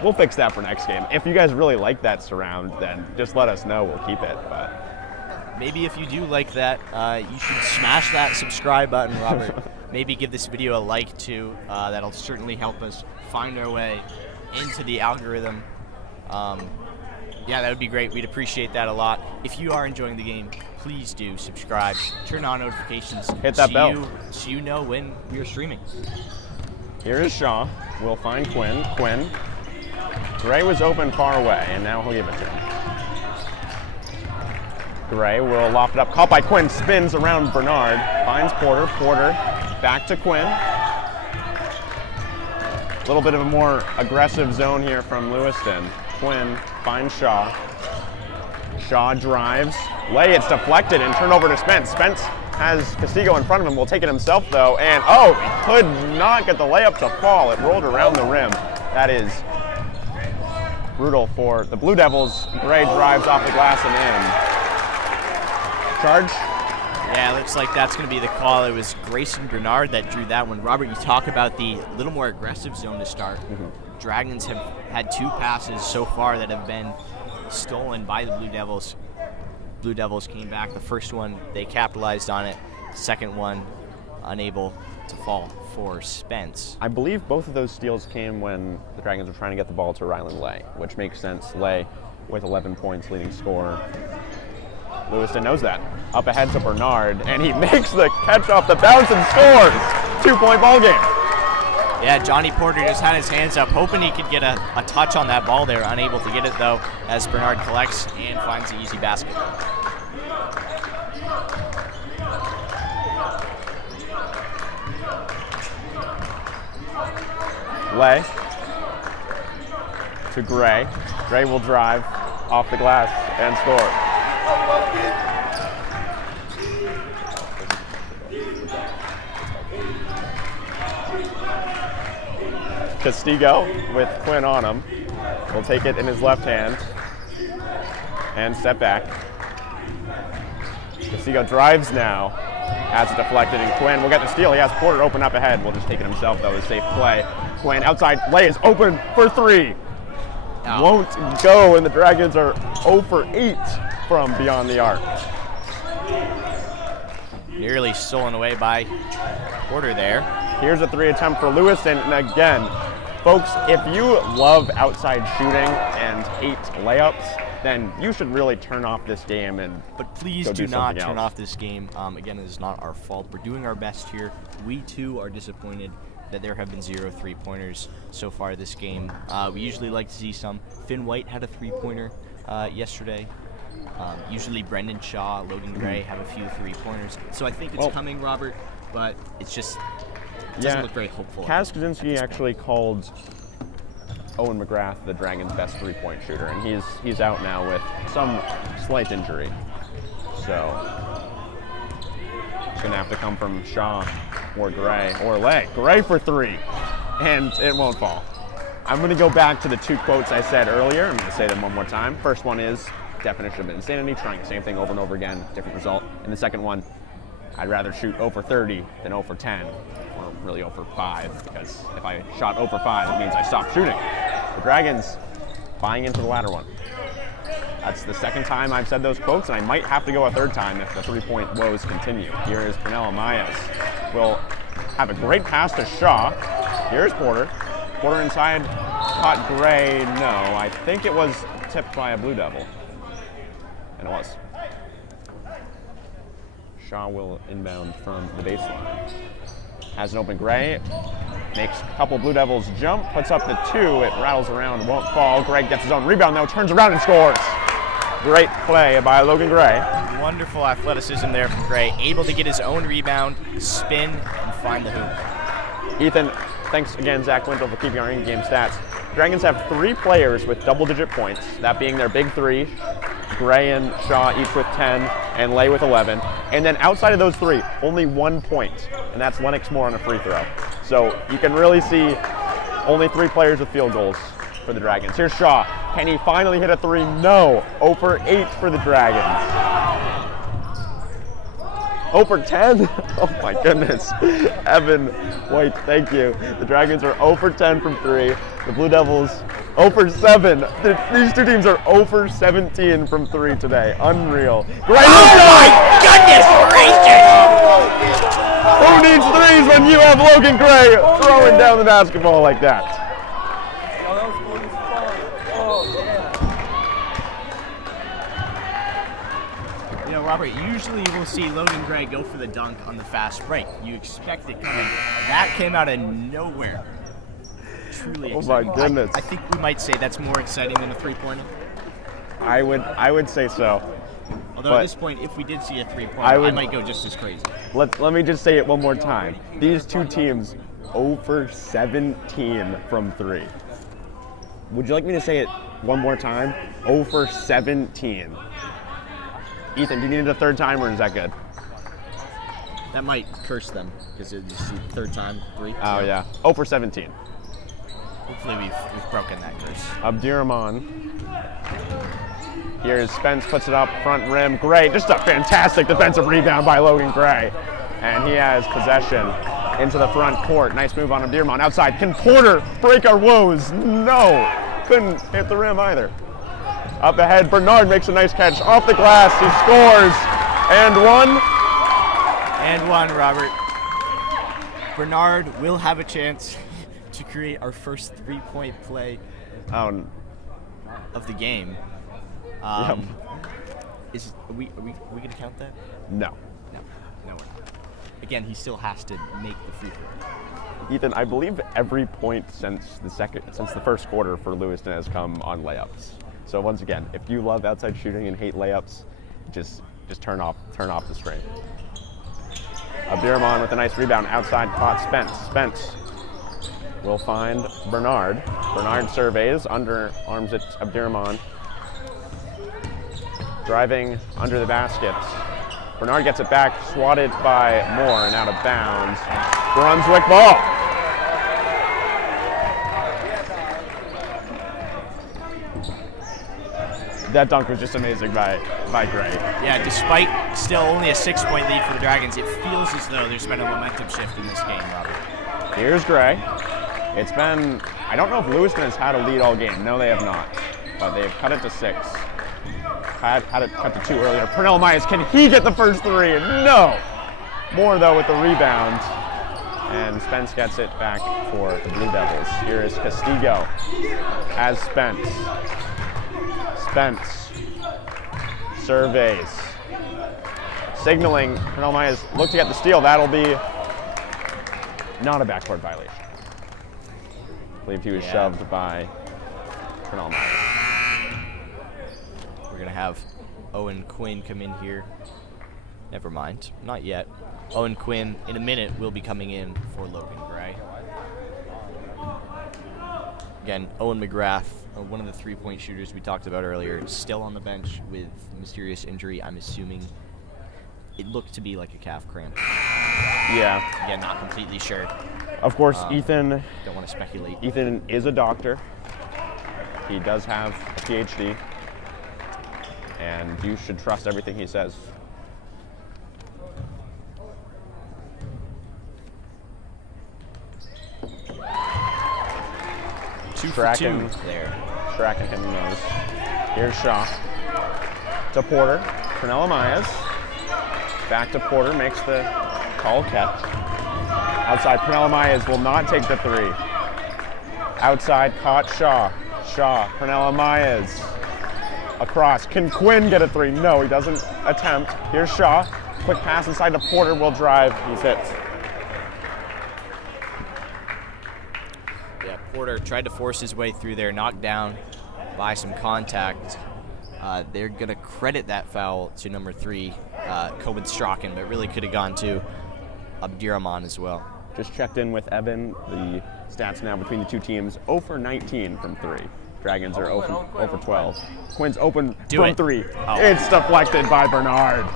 we'll fix that for next game. If you guys really like that surround, then just let us know. We'll keep it. But maybe if you do like that, you should smash that subscribe button, Robert. Maybe give this video a like too. That'll certainly help us find our way into the algorithm. Yeah, that would be great. We'd appreciate that a lot. If you are enjoying the game, please do subscribe, turn on notifications, hit that bell, so you know when we are streaming. Here is Shaw. We'll find Quinn. Quinn. Gray was open far away, and now he'll give it to him. Gray will loft it up. Caught by Quinn. Spins around Bernard. Finds Porter. Porter back to Quinn. A little bit of a more aggressive zone here from Lewiston. Quinn finds Shaw. Shaw drives. Lay, it's deflected and turned over to Spence. Spence has Castigo in front of him. Will take it himself, though. And, oh, he could not get the layup to fall. It rolled around the rim. That is brutal for the Blue Devils. Gray drives off the glass and in. Charge? Yeah, it looks like that's going to be the call. It was Grayson Bernard that drew that one. Robert, you talk about the little more aggressive zone to start. Dragons have had 2 passes so far that have been stolen by the Blue Devils. Blue Devils came back. The first one, they capitalized on it. Second one, unable to fall for Spence. I believe both of those steals came when the Dragons were trying to get the ball to Ryland Lay, which makes sense. Lay with 11 points, leading scorer. Lewiston knows that. Up ahead to Bernard, and he makes the catch off the bounce and scores! 2-point ball game. Yeah, Johnny Porter just had his hands up, hoping he could get a touch on that ball there. Unable to get it, though, as Bernard collects and finds the easy basket. Lay to Gray. Gray will drive off the glass and score. Castigo with Quinn on him. Will take it in his left hand and step back. Castigo drives now. Has it deflected, and Quinn will get the steal. He has Porter open up ahead. Will just take it himself, though. A safe play. Quinn outside. Lay is open for 3. Oh. Won't go, and the Dragons are 0 for 8 from beyond the arc. Nearly stolen away by Porter there. Here's a 3 attempt for Lewiston, and again, folks, if you love outside shooting and hate layups, then you should really turn off this game and But please do not turn off this game. Again, it is not our fault. We're doing our best here. We, too, are disappointed that there have been 0 3-pointers so far this game. We usually like to see some. Finn White had a 3-pointer yesterday. Usually Brendan Shaw, Logan Gray have a few 3-pointers. So I think it's coming, Robert, but it's just doesn't look very hopeful. Kaz Kaczynski actually called Owen McGrath the Dragons' best 3-point shooter, and he's out now with some slight injury. So it's going to have to come from Shaw or Gray or Lay. Gray for 3, and it won't fall. I'm going to go back to the 2 quotes I said earlier. I'm going to say them one more time. First one is definition of insanity, trying the same thing over and over again, different result. And the second one, I'd rather shoot 0 for 30 than 0 for 10, or really 0 for 5, because if I shot 0 for 5, it means I stopped shooting. The Dragons buying into the latter one. That's the second time I've said those quotes, and I might have to go a third time if the 3-point woes continue. Here is Pernell Amayas. Will have a great pass to Shaw. Here's Porter. Porter inside, caught Gray. No, I think it was tipped by a Blue Devil. And it was. Shaw will inbound from the baseline. Has an open Gray. Makes a couple Blue Devils jump. Puts up the 2. It rattles around, won't fall. Gray gets his own rebound, though. Turns around and scores. Great play by Logan Gray. Wonderful athleticism there from Gray. Able to get his own rebound, spin, and find the hoop. Ethan, thanks again, Zach Wintle, for keeping our in-game stats. Dragons have 3 players with double-digit points, that being their big 3. Gray and Shaw each with 10, and Lay with 11. And then outside of those 3, only 1 point, and that's Lennox Moore on a free throw. So you can really see only 3 players with field goals for the Dragons. Here's Shaw. Can he finally hit a 3? No. 0 for 8 for the Dragons. 0 for 10? Oh my goodness. Eben White, thank you. The Dragons are 0 for 10 from 3. The Blue Devils 0 for 7. These 2 teams are 0 for 17 from 3 today. Unreal. Great My goodness gracious! Who needs 3s when you have Logan Gray throwing down the basketball like that? Robert, usually you will see Logan Gray go for the dunk on the fast break. You expect it coming. That came out of nowhere. Truly exciting. Oh my goodness. I think we might say that's more exciting than a 3-pointer. I would say so. Although at this point, if we did see a 3-pointer, I might go just as crazy. Let me just say it one more time. These 2 teams 0 for 17 from 3. Would you like me to say it one more time? 0 for 17. Ethan, do you need it a third time, or is that good? That might curse them because it's the third time, 3. Oh, yeah. 0 for 17. Hopefully we've broken that curse. Abdirahman. Here's Spence, puts it up, front rim. Gray, just a fantastic defensive rebound by Logan Gray. And he has possession into the front court. Nice move on Abdirahman. Outside, can Porter break our woes? No, couldn't hit the rim either. Up ahead, Bernard makes a nice catch off the glass. He scores, and one. And one, Robert. Bernard will have a chance to create our first 3-point play of the game. Yep. Are we gonna count that? No. No, we're not. Again, he still has to make the free throw. Ethan, I believe every point since the first quarter for Lewiston has come on layups. So once again, if you love outside shooting and hate layups, just turn off the screen. Abdirahman with a nice rebound outside, caught Spence. Spence will find Bernard. Bernard surveys, underarms it Abdirahman. Driving under the basket. Bernard gets it back, swatted by Moore and out of bounds. Brunswick ball. That dunk was just amazing by Gray. Yeah, despite still only a 6-point lead for the Dragons, it feels as though there's been a momentum shift in this game, Robert. Here's Gray. It's been, I don't know if Lewiston has had a lead all game. No, they have not. But they've cut it to 6. Had it cut to 2 earlier. Pernell Myers, can he get the first 3? No! More, though, with the rebound. And Spence gets it back for the Blue Devils. Here is Castillo as Spence. Spence surveys. Signaling. Pernell Myers look to get the steal. That'll be not a backcourt violation. I believe he was shoved by Pernell Myers. We're going to have Owen Quinn come in here. Never mind, not yet. Owen Quinn, in a minute, will be coming in for Logan Gray. Again, Owen McGrath, one of the 3-point shooters we talked about earlier, still on the bench with mysterious injury. I'm assuming it looked to be like a calf cramp. Yeah. Again, not completely sure. Of course, Ethan. Don't want to speculate. Ethan is a doctor. He does have a PhD. And you should trust everything he says. Tracking there. Tracking him nose. Here's Shaw. To Porter. Pernell Myers. Back to Porter. Makes the call catch. Outside. Pernell Myers will not take the 3. Outside. Caught Shaw. Shaw. Pernell Myers. Across. Can Quinn get a 3? No, he doesn't attempt. Here's Shaw. Quick pass inside to Porter. Will drive. He's hit. Yeah, Porter tried to force his way through there, knocked down by some contact. They're going to credit that foul to number 3, Coben Strachan, but really could have gone to Abdirahman as well. Just checked in with Eben. The stats now between the two teams: 0 for 19 from 3. Dragons are 0 for 12. Quinn's open from 3. Oh. It's deflected by Bernard.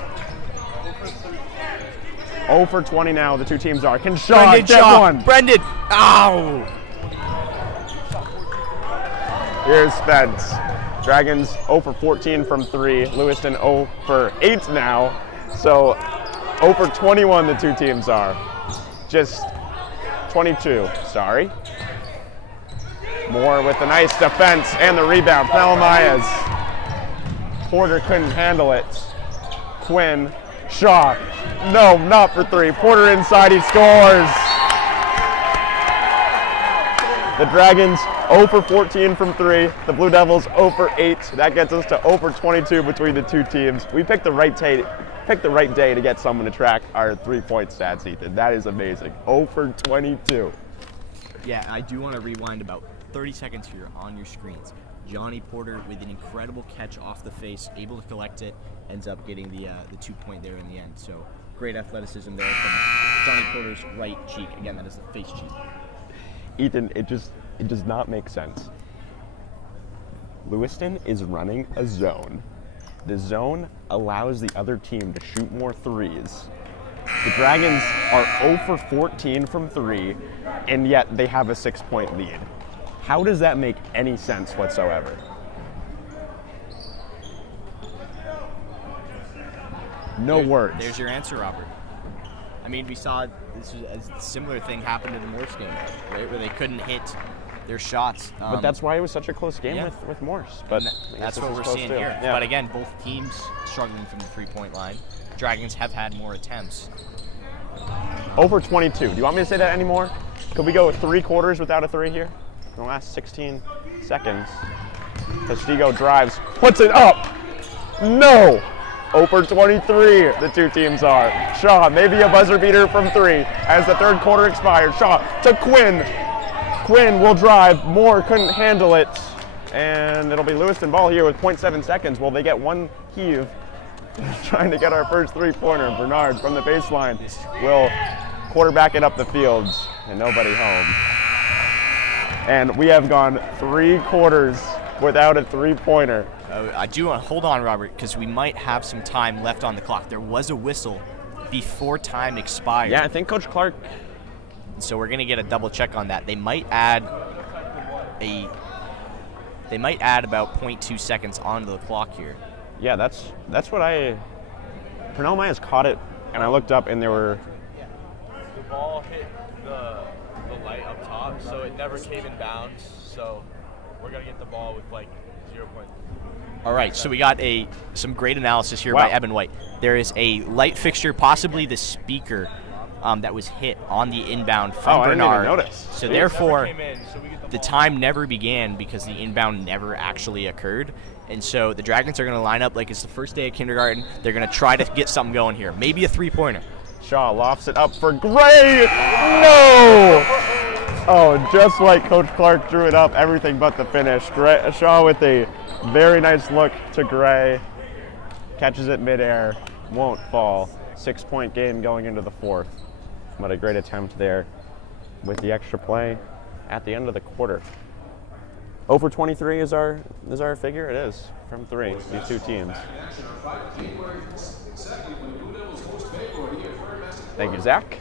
0 for 20 now, the two teams are. Can Shaw get one? Brendan! Ow! Here's Spence. Dragons 0 for 14 from 3. Lewiston 0 for 8 now. So 0 for 21 the two teams are. Just 22, sorry. Moore with a nice defense and the rebound. Myers. Porter couldn't handle it. Quinn. Shaw. No, not for 3. Porter inside, he scores. The Dragons 0 for 14 from 3. The Blue Devils 0 for 8. That gets us to 0 for 22 between the two teams. We picked the right day to get someone to track our 3-point stats, Ethan. That is amazing. 0 for 22. Yeah, I do want to rewind about 30 seconds here on your screens. Johnny Porter with an incredible catch off the face, able to collect it, ends up getting the 2-point there in the end. So great athleticism there from Johnny Porter's right cheek. Again, that is the face cheek. Ethan, it does not make sense. Lewiston is running a zone. The zone allows the other team to shoot more threes. The Dragons are 0 for 14 from 3, and yet they have a 6-point lead. How does that make any sense whatsoever? No words. There's your answer, Robert. I mean, we saw this was a similar thing happen in the Morse game, right, where they couldn't hit their shots. But that's why it was such a close game with Morse. But that's what we're seeing here. Yeah. But again, both teams struggling from the three-point line. Dragons have had more attempts. Over 22. Do you want me to say that anymore? Could we go 3 quarters without a 3 here? In the last 16 seconds. Castigo drives, puts it up. No! Over 23, the two teams are. Shaw, maybe a buzzer beater from 3 as the third quarter expires. Shaw to Quinn. Quinn will drive. Moore couldn't handle it. And it'll be Lewiston ball here with 0.7 seconds. Will they get one heave? Trying to get our first 3-pointer. Bernard from the baseline will quarterback it up the field. And nobody home. And we have gone 3 quarters without a 3-pointer. I do want to hold on, Robert, because we might have some time left on the clock. There was a whistle before time expired. Yeah, I think Coach Clark. So we're going to get a double check on that. They might add about 0.2 seconds onto the clock here. Yeah, that's what Pernell Myers caught it, and I looked up, and there were. The ball hit the light up top, so it never came in bounds. So we're gonna get the ball with like 0. All right, so we got some great analysis here by Eben White. There is a light fixture, possibly the speaker, that was hit on the inbound from Bernard. I didn't even notice. So therefore, the time never began because the inbound never actually occurred. And so the Dragons are going to line up like it's the first day of kindergarten. They're going to try to get something going here. Maybe a 3-pointer. Shaw lofts it up for Gray. No! Oh, just like Coach Clark drew it up, everything but the finish. Shaw with a very nice look to Gray. Catches it midair, won't fall. 6-point game going into the 4th. But a great attempt there with the extra play at the end of the quarter. Over 23 is our figure. It is from 3. These two teams. Thank you, Zach.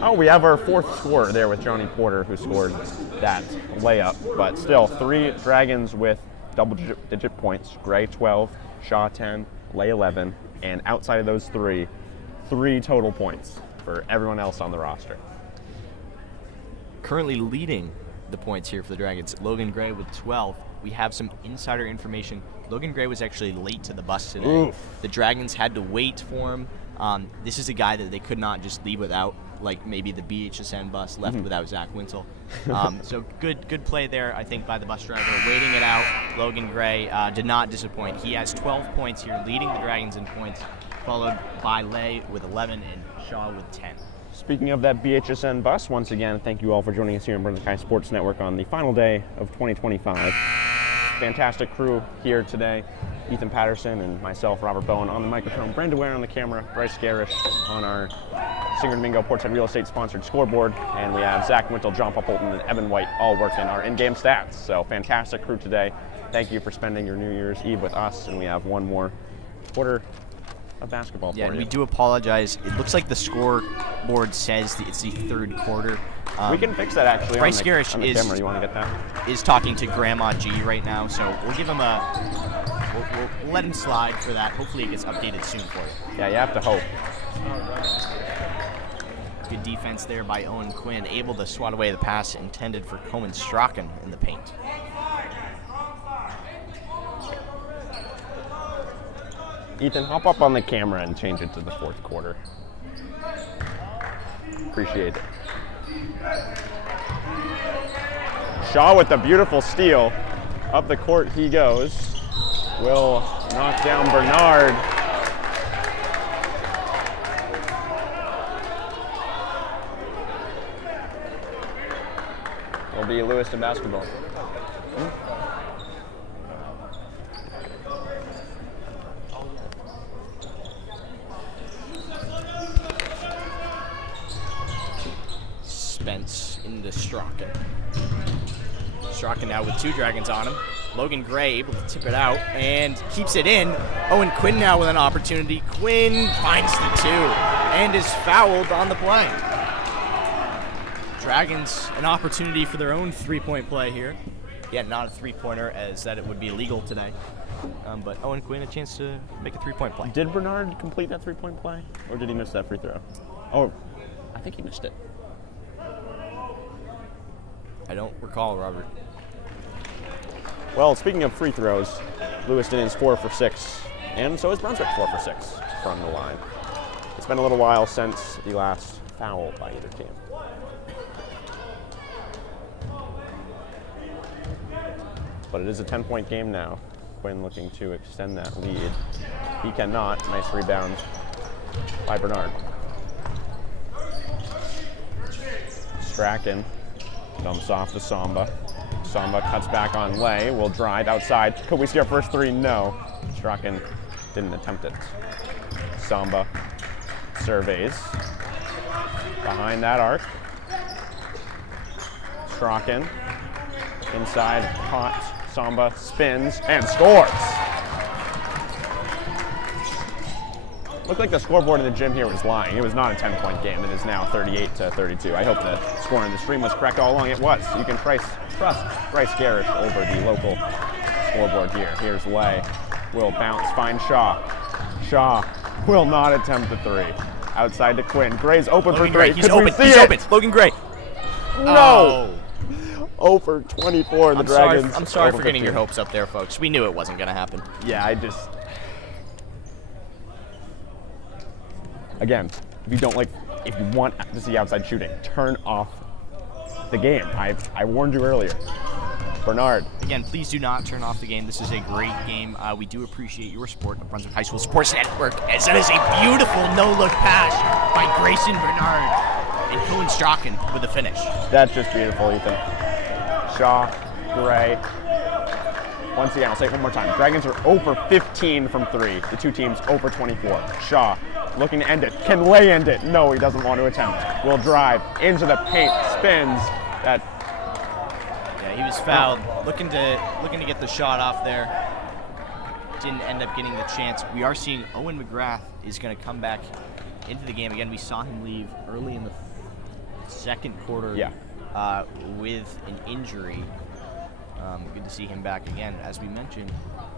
Oh, we have our 4th score there with Johnny Porter, who scored that layup. But still, 3 Dragons with double-digit points. Gray 12, Shaw 10, Lay 11, and outside of those 3 total points for everyone else on the roster. Currently leading the points here for the Dragons, Logan Gray with 12. We have some insider information. Logan Gray was actually late to the bus today. Oof. The Dragons had to wait for him. This is a guy that they could not just leave without, like maybe the BHSN bus left without Zach Wintle. So good play there, I think, by the bus driver. Waiting it out, Logan Gray did not disappoint. He has 12 points here, leading the Dragons in points, followed by Lay with 11 and Shaw with 10. Speaking of that BHSN bus, once again, thank you all for joining us here on Brunswick High Sports Network on the final day of 2025. Fantastic crew here today. Ethan Patterson and myself, Robert Bowen, on the microphone. Brandon Ware on the camera. Bryce Gerrish on our Singer Domingo Portside Real Estate sponsored scoreboard. And we have Zach Wintle, John Poulton, and Eben White all working our in-game stats. So fantastic crew today. Thank you for spending your New Year's Eve with us. And we have one more quarter of basketball for you. Yeah, we do apologize. It looks like the scoreboard says it's the 3rd quarter. We can fix that actually. Bryce Gerrish on the camera. You want to get that? Is talking to Grandma G right now, so we'll give him we'll let him slide for that. Hopefully it gets updated soon for you. Yeah, you have to hope. Good defense there by Owen Quinn, able to swat away the pass intended for Cohen Strachan in the paint. Ethan, hop up on the camera and change it to the 4th quarter. Appreciate it. Shaw with the beautiful steal. Up the court he goes. Will knock down Bernard. Will be Lewiston basketball. Spence into Strachan. Strachan now with 2 Dragons on him. Logan Gray able to tip it out and keeps it in. Owen Quinn now with an opportunity. Quinn finds the 2 and is fouled on the play. Dragons an opportunity for their own 3-point play here. Yeah, not a 3-pointer as that it would be illegal today. But Owen Quinn a chance to make a 3-point play. Did Bernard complete that 3-point play, or did he miss that free throw? Oh, I think he missed it. I don't recall, Robert. Well, speaking of free throws, Lewiston is 4 for 6, and so is Brunswick 4 for 6 from the line. It's been a little while since the last foul by either team. But it is a 10-point game now. Quinn looking to extend that lead. He cannot. Nice rebound by Bernard. Strachan dumps off to Samba. Samba cuts back on Lay. Will drive outside. Could we see our first 3? No. Strachan didn't attempt it. Samba surveys. Behind that arc. Strachan inside, hot. Samba spins and scores. Looked like the scoreboard in the gym here was lying. It was not a 10-point game. It is now 38-32. I hope the score in the stream was correct all along. It was. You can trust Bryce Gerrish over the local scoreboard here. Here's Lay. Will bounce, find Shaw. Shaw will not attempt the 3. Outside to Quinn. Gray's open Logan for 3. Gray, he's open. He's open. Logan Gray. No. 0 for 24. The Dragons. I'm sorry for getting your hopes up there, folks. We knew it wasn't going to happen. Yeah, Again, if you want to see outside shooting, turn off the game. I warned you earlier. Bernard. Again, please do not turn off the game. This is a great game. We do appreciate your support of Brunswick High School Sports Network, as that is a beautiful no-look pass by Grayson Bernard and Cohen Strachan with the finish. That's just beautiful, Ethan. Shaw, Gray. Once again, I'll say it one more time. Dragons are 0 for 15 from 3. The 2 teams 0 for 24. Shaw looking to end it. Can Lay end it? No, he doesn't want to attempt. Will drive into the paint, spins. Yeah, he was fouled. Looking to get the shot off there. Didn't end up getting the chance. We are seeing Owen McGrath is going to come back into the game again. We saw him leave early in the second quarter. Yeah. With an injury. Good to see him back again. As we mentioned,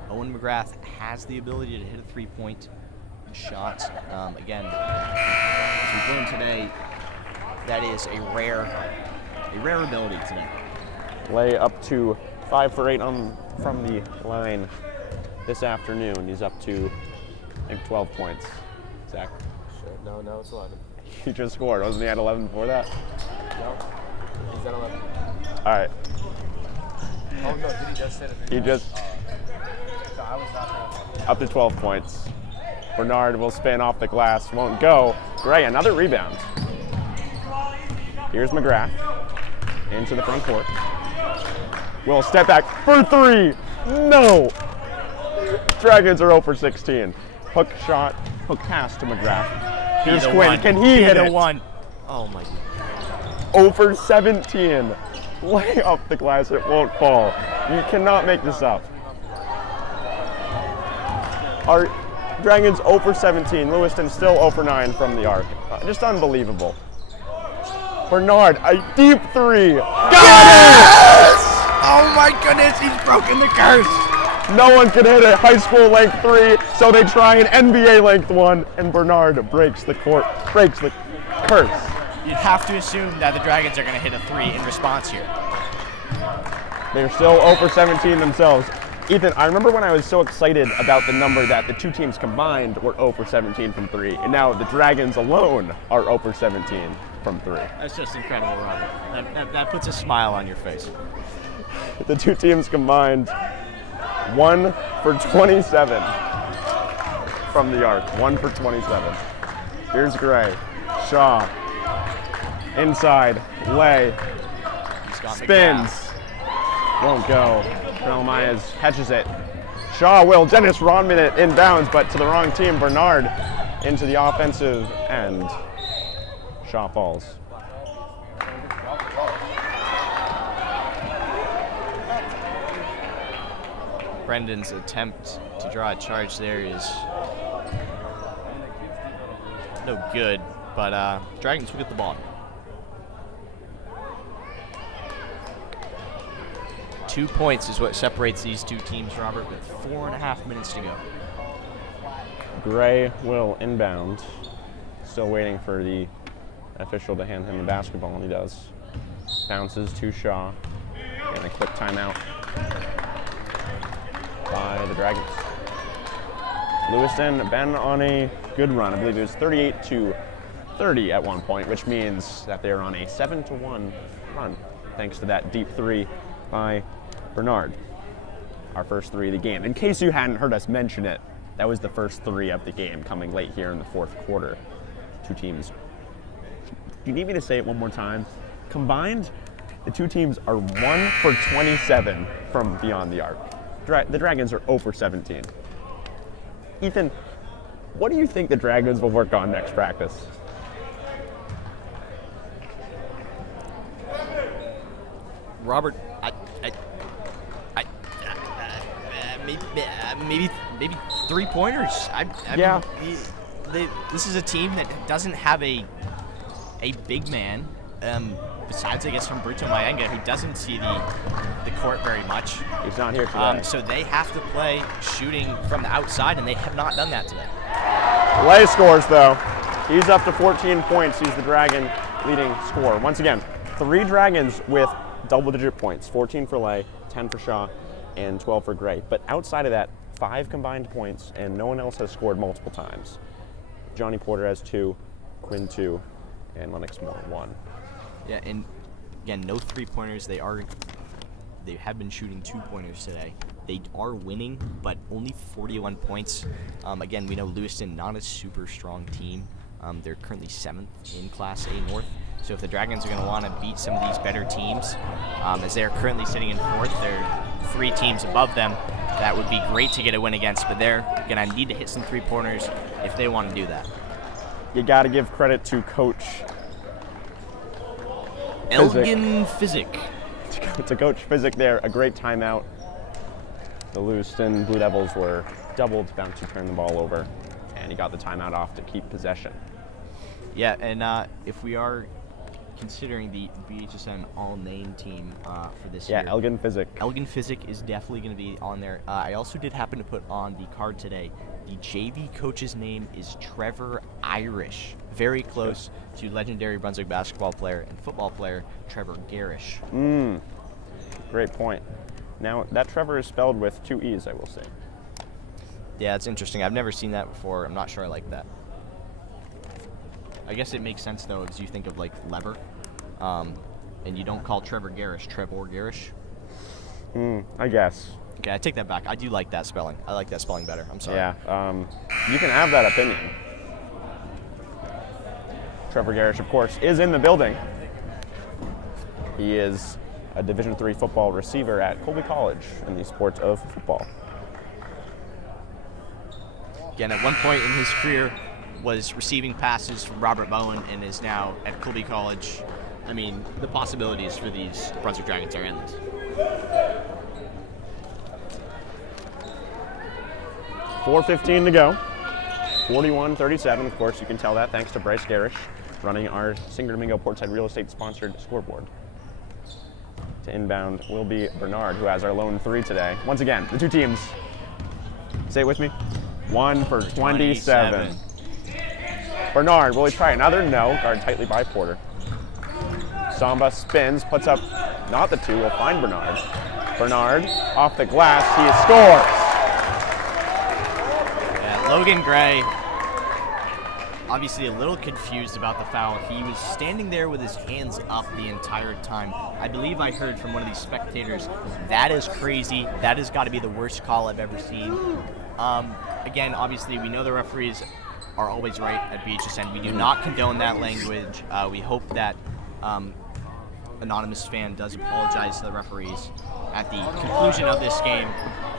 Owen McGrath has the ability to hit a 3-point shot. Again, as we learned today, that is a rare ability today. Lay up to 5 for 8 from the line this afternoon. He's up to, I think, 12 points. Zach? Sure. No, it's 11. He just scored. Wasn't he at 11 before that? No, he's at 11. All right. Oh, no, did he just say it? He just So I was not there. up to 12 points. Bernard will spin off the glass, won't go. Gray, another rebound. Here's McGrath into the front court. Will step back for 3. No! Dragons are 0 for 16. Hook shot, hook pass to McGrath. Here's Quinn. Can he hit it? 1. Oh my God. 0 for 17. Lay off the glass, it won't fall. You cannot make this up. Our Dragons 0 for 17. Lewiston still 0 for 9 from the arc. Just unbelievable. Bernard, a deep 3. Got it! Oh my goodness, he's broken the curse. No one can hit a high school length 3, so they try an NBA length 1, and Bernard breaks the curse. You'd have to assume that the Dragons are going to hit a 3 in response here. They're still 0 for 17 themselves. Ethan, I remember when I was so excited about the number that the 2 teams combined were 0 for 17 from 3, and now the Dragons alone are 0 for 17 from 3. That's just incredible, Robert. That puts a smile on your face. The 2 teams combined 1 for 27 from the arc. 1 for 27. Here's Gray. Shaw. Inside. Lay. Spins. Won't go. Colonel Myers catches it. Shaw will. Dennis Rodman it inbounds, but to the wrong team. Bernard into the offensive end. Shaw falls. Brendan's attempt to draw a charge there is no good, but Dragons will get the ball. 2 points is what separates these two teams, Robert, with 4.5 minutes to go. Gray will inbound. Still waiting for the official to hand him the basketball, and he does. Bounces to Shaw. And a quick timeout by the Dragons. Lewiston been on a good run. I believe it was 38-30 at one point, which means that they're on a 7-1 run, thanks to that deep three by Bernard. Our first three of the game. In case you hadn't heard us mention it, that was the first three of the game coming late here in the fourth quarter. Two teams. Do you need me to say it one more time? Combined, the two teams are 1 for 27 from beyond the arc. The Dragons are 0 for 17. Ethan, what do you think the Dragons will work on next practice? Robert, maybe 3-pointers. Yeah. This is a team that doesn't have a big man, besides I guess from Bruto Mayenga, who doesn't see the court very much. He's not here today. So they have to play shooting from the outside, and they have not done that today. Lay scores though. He's up to 14 points. He's the Dragon leading scorer. Once again, 3 Dragons with double-digit points. 14 for Lay, 10 for Shaw, and 12 for Gray. But outside of that, 5 combined points, and no one else has scored multiple times. Johnny Porter has 2, Quinn 2, and Lennox Moore 1. Yeah, and again, no 3-pointers. They have been shooting 2-pointers today. They are winning, but only 41 points. Again, we know Lewiston, not a super strong team. They're currently 7th in Class A North. So if the Dragons are going to want to beat some of these better teams, as they're currently sitting in 4th, there are 3 teams above them that would be great to get a win against, but they're going to need to hit some 3-pointers if they want to do that. You got to give credit to Coach Elgin Physic. To Coach Physic there, a great timeout. The Lewiston Blue Devils were doubled, about to turn the ball over, and he got the timeout off to keep possession. Yeah, and if we are considering the BHSN all-name team for this year. Yeah, Elgin Physic. Elgin Physic is definitely going to be on there. I also did happen to put on the card today. The JV coach's name is Trevor Irish. Very close to legendary Brunswick basketball player and football player Trevor Gerrish. Great point. Now, that Trevor is spelled with 2 E's, I will say. Yeah, it's interesting. I've never seen that before. I'm not sure I like that. I guess it makes sense, though, as you think of, like, lever. And you don't call Trevor Gerrish Trevor Gerrish. I guess. Okay, I take that back. I do like that spelling. I like that spelling better. I'm sorry. Yeah, you can have that opinion. Trevor Gerrish, of course, is in the building. He is a Division III football receiver at Colby College in the sport of football. Again, at one point in his career, was receiving passes from Robert Bowen and is now at Colby College. I mean, the possibilities for these Brunswick Dragons are endless. $4:15 to go. 41-37. Of course, you can tell that thanks to Bryce Gerrish running our Singer Domingo Portside Real Estate sponsored scoreboard. To inbound will be Bernard, who has our lone 3 today. Once again, the two teams, say it with me, 1 for 27. Bernard, will he try another? No, guard tightly by Porter. Samba spins, puts up not the 2, will find Bernard. Bernard, off the glass, he scores! Yeah, Logan Gray, obviously a little confused about the foul. He was standing there with his hands up the entire time. I believe I heard from one of these spectators, that is crazy. That has got to be the worst call I've ever seen. Again, obviously, we know the referees are always right at BHSN. We do not condone that language. We hope that anonymous fan does apologize to the referees at the conclusion of this game.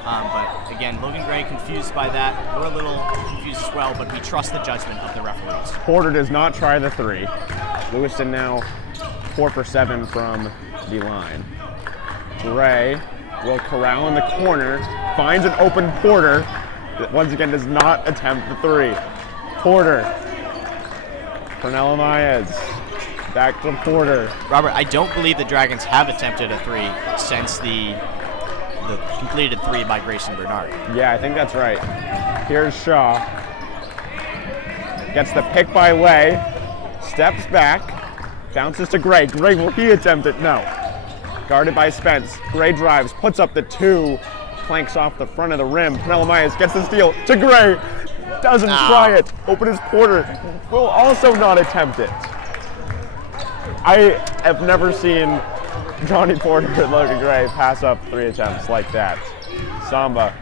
But again, Logan Gray confused by that. We're a little confused as well, but we trust the judgment of the referees. Porter does not try the 3. Lewiston now 4 for 7 from the line. Gray will corral in the corner, finds an open Porter, that once again does not attempt the three. Porter, Cornell Myers, back to Porter. Robert, I don't believe the Dragons have attempted a three since the completed three by Grayson Bernard. Yeah, I think that's right. Here's Shaw. Gets the pick by Lay, steps back, bounces to Gray. Gray, will he attempt it? No. Guarded by Spence. Gray drives, puts up the two, planks off the front of the rim. Cornell Myers gets the steal to Gray. Doesn't try it. Open is Porter. Will also not attempt it. I have never seen Johnny Porter and Logan Gray pass up 3 attempts like that. Samba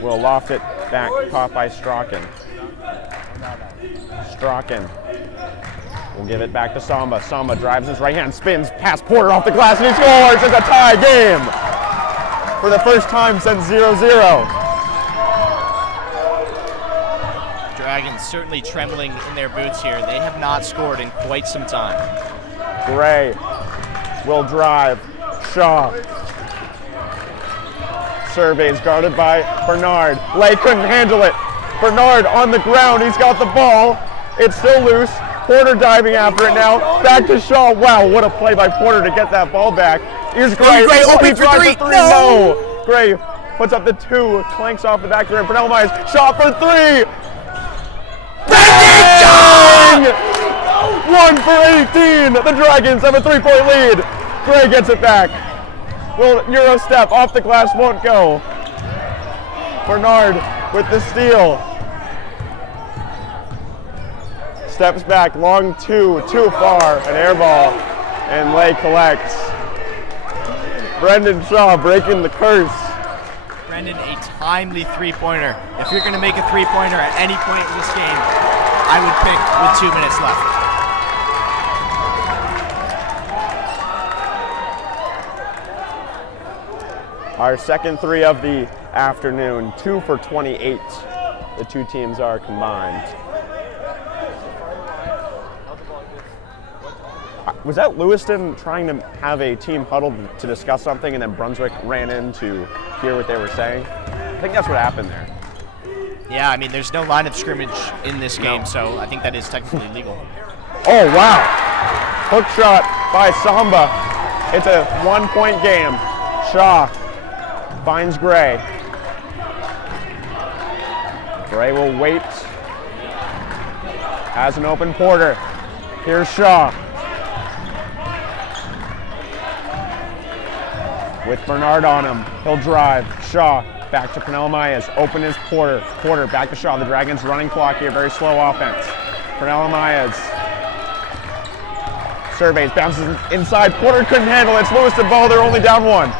will loft it back, caught by Strachan. Strachan will give it back to Samba. Samba drives his right hand, spins past Porter off the glass, and he scores! It's a tie game for the first time since 0-0. Dragons certainly trembling in their boots here. They have not scored in quite some time. Gray will drive. Shaw surveys, guarded by Bernard. Lay couldn't handle it. Bernard on the ground. He's got the ball. It's still loose. Porter diving after it now. Back to Shaw. Wow, what a play by Porter to get that ball back. Here's Gray. Gray open for three. No! Gray puts up the two. Clanks off the back of the rim. Cornell Myers. Shot for three. Bang! 1 for 18. The Dragons have a 3-point lead. Gray gets it back. Will Euro step off the glass, won't go. Bernard with the steal. Steps back, long two, too far, an air ball, and Lay collects. Brendan Shaw breaking the curse. Brendan, a timely three-pointer. If you're going to make a three-pointer at any point in this game, I would pick with 2 minutes left. Our second three of the afternoon, 2 for 28. The two teams are combined. Was that Lewiston trying to have a team huddle to discuss something and then Brunswick ran in to hear what they were saying? I think that's what happened there. Yeah, I mean, there's no line of scrimmage in this game, so I think that is technically legal. Oh, wow. Hook shot by Samba. It's a 1-point game. Shaw finds Gray. Gray will wait. Has an open Porter. Here's Shaw. With Bernard on him, he'll drive. Shaw back to Cornell Myers. Open is Porter. Porter back to Shaw. The Dragons running clock here. Very slow offense. Cornell Myers surveys, bounces inside. Porter couldn't handle it. It's Lewiston ball. They're only down 1.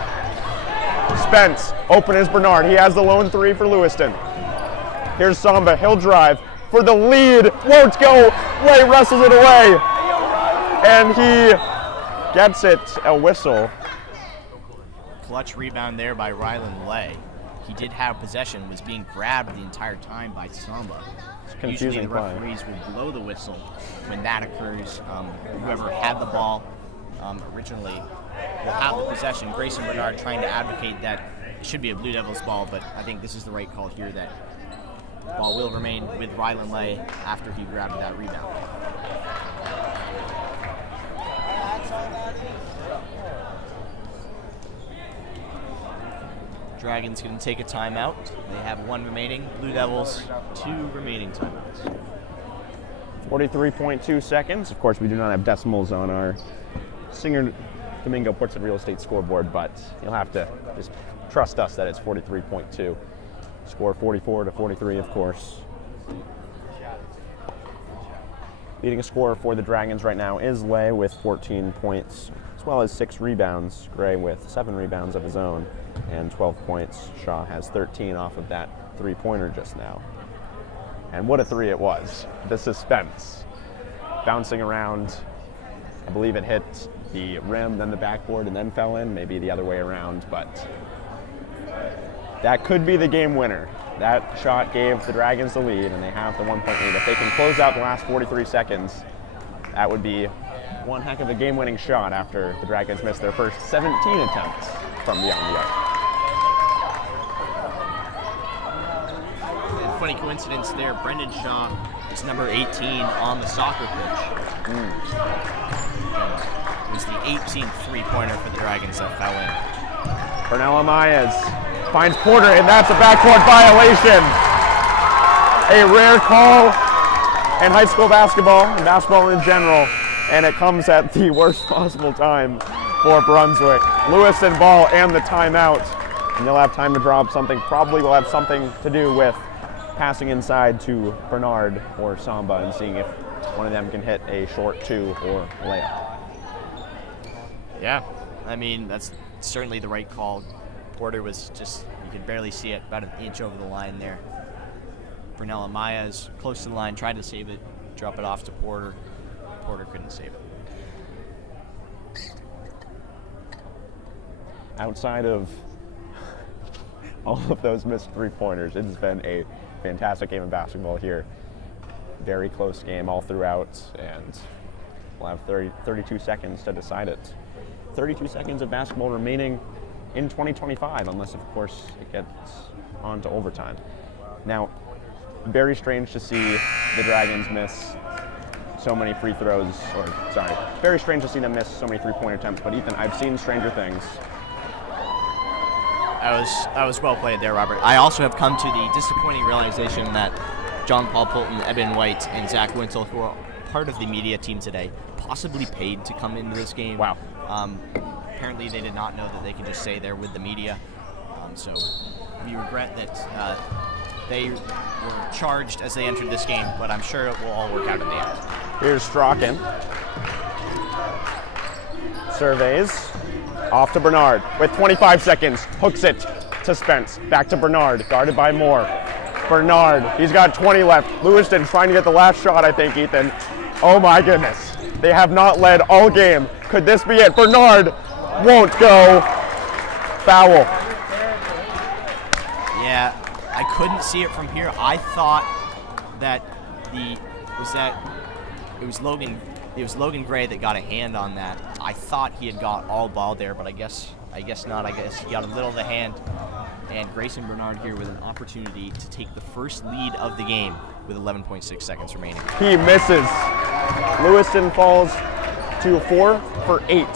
Spence. Open is Bernard. He has the lone three for Lewiston. Here's Samba. He'll drive for the lead. Won't go. Lay wrestles it away. And he gets it. A whistle. Clutch rebound there by Rylan Lay. He did have possession, was being grabbed the entire time by Samba. Usually the referees will blow the whistle when that occurs. Whoever had the ball originally will have the possession. Grayson Bernard trying to advocate that it should be a Blue Devils ball, but I think this is the right call here, that the ball will remain with Rylan Lay after he grabbed that rebound. Dragons going to take a timeout. They have 1 remaining. Blue Devils, 2 remaining timeouts. 43.2 seconds. Of course, we do not have decimals on our Singer Domingo Ports and Real Estate scoreboard, but you'll have to just trust us that it's 43.2. Score 44-43, of course. Leading scorer for the Dragons right now is Lay with 14 points, as well as 6 rebounds. Gray with 7 rebounds of his own and 12 points. Shaw has 13 off of that three-pointer just now. And what a three it was. The suspense. Bouncing around. I believe it hit the rim, then the backboard, and then fell in. Maybe the other way around, but that could be the game winner. That shot gave the Dragons the lead, and they have the 1-point lead. If they can close out the last 43 seconds, that would be one heck of a game-winning shot after the Dragons missed their first 17 attempts from beyond the arc. funny coincidence there. Brendan Shaw is number 18 on the soccer pitch. And it was the 18th three-pointer for the Dragons that fell in. Bernal Amayas finds Porter, and that's a backcourt violation. A rare call in high school basketball and basketball in general, and it comes at the worst possible time for Brunswick. Lewiston ball and the timeout, and they'll have time to drop something. Probably will have something to do with passing inside to Bernard or Samba and seeing if one of them can hit a short two or layup. Yeah, I mean, that's certainly the right call. Porter was just, you could barely see it, about an inch over the line there. Bernal Amayas close to the line, tried to save it, drop it off to Porter. Porter couldn't save it. Outside of all of those missed three-pointers, it's been a fantastic game of basketball here. Very close game all throughout, and we'll have 32 seconds to decide it. 32 seconds of basketball remaining in 2025, unless, of course, it gets on to overtime. Now, very strange to see the Dragons miss so many free throws, very strange to see them miss so many three-point attempts, but Ethan, I've seen stranger things. That was well played there, Robert. I also have come to the disappointing realization that John Paul Poulton, Eben White, and Zach Wintle, who are part of the media team today, possibly paid to come into this game. Wow. Apparently they did not know that they could just say they're with the media. So we regret that they were charged as they entered this game, but I'm sure it will all work out in the end. Here's Strachan. Surveys. Off to Bernard with 25 seconds. Hooks it to Spence. Back to Bernard, guarded by Moore. Bernard, he's got 20 left. Lewiston trying to get the last shot, I think, Ethan. Oh my goodness. They have not led all game. Could this be it? Bernard won't go. Foul. Yeah, I couldn't see it from here. I thought that it was Logan Gray that got a hand on that. I thought he had got all ball there, but I guess not. I guess he got a little of the hand. And Grayson Bernard here with an opportunity to take the first lead of the game with 11.6 seconds remaining. He misses. Lewiston falls to 4 for 8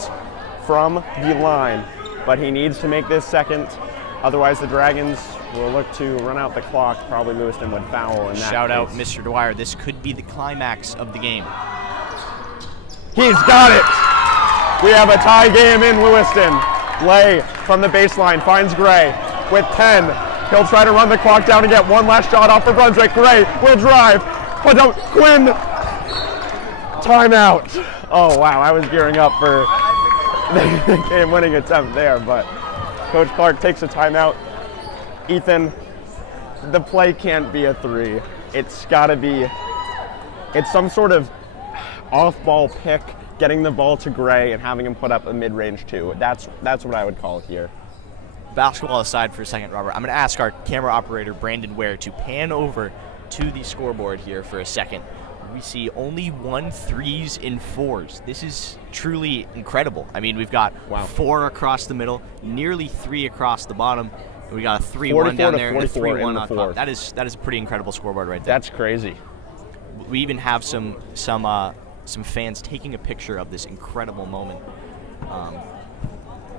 from the line, but he needs to make this second. Otherwise, the Dragons will look to run out the clock. Probably Lewiston would foul in that Shout out case. Mr. Dwyer. This could be the climax of the game. He's got it. We have a tie game in Lewiston. Lay from the baseline finds Gray with 10. He'll try to run the clock down and get one last shot off for Brunswick. Gray will drive. But don't. Quinn. Timeout. Oh, wow. I was gearing up for the game-winning attempt there, but Coach Clark takes a timeout. Ethan, the play can't be a three. It's got to be. It's some sort of off-ball pick, getting the ball to Gray and having him put up a mid-range two. That's what I would call it here. Basketball aside for a second, Robert, I'm going to ask our camera operator, Brandon Ware, to pan over to the scoreboard here for a second. We see only 1 3s in 4s. This is truly incredible. I mean, we've got 4 across the middle, nearly 3 across the bottom. We got a 3-1 down there and a 3-1 on top. That is a pretty incredible scoreboard right there. That's crazy. We even have some fans taking a picture of this incredible moment.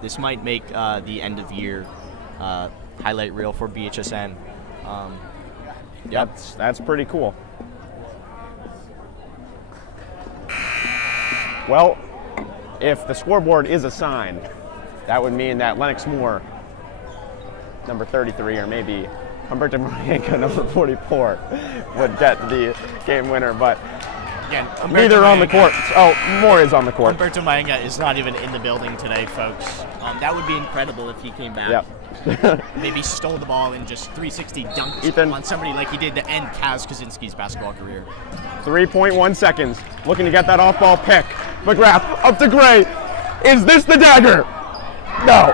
This might make the end of year highlight reel for BHSN. That's pretty cool. Well, if the scoreboard is a sign, that would mean that Lennox Moore, number 33, or maybe Humberto Marienka, number 44, would get the game winner, but again, neither on the court. Oh, Moore is on the court. Humberto Marienka is not even in the building today, folks. That would be incredible if he came back. Yep. Maybe stole the ball and just 360 dunked on somebody like he did to end Kaz Kaczynski's basketball career. 3.1 seconds. Looking to get that off-ball pick. McGrath up to Gray. Is this the dagger? No.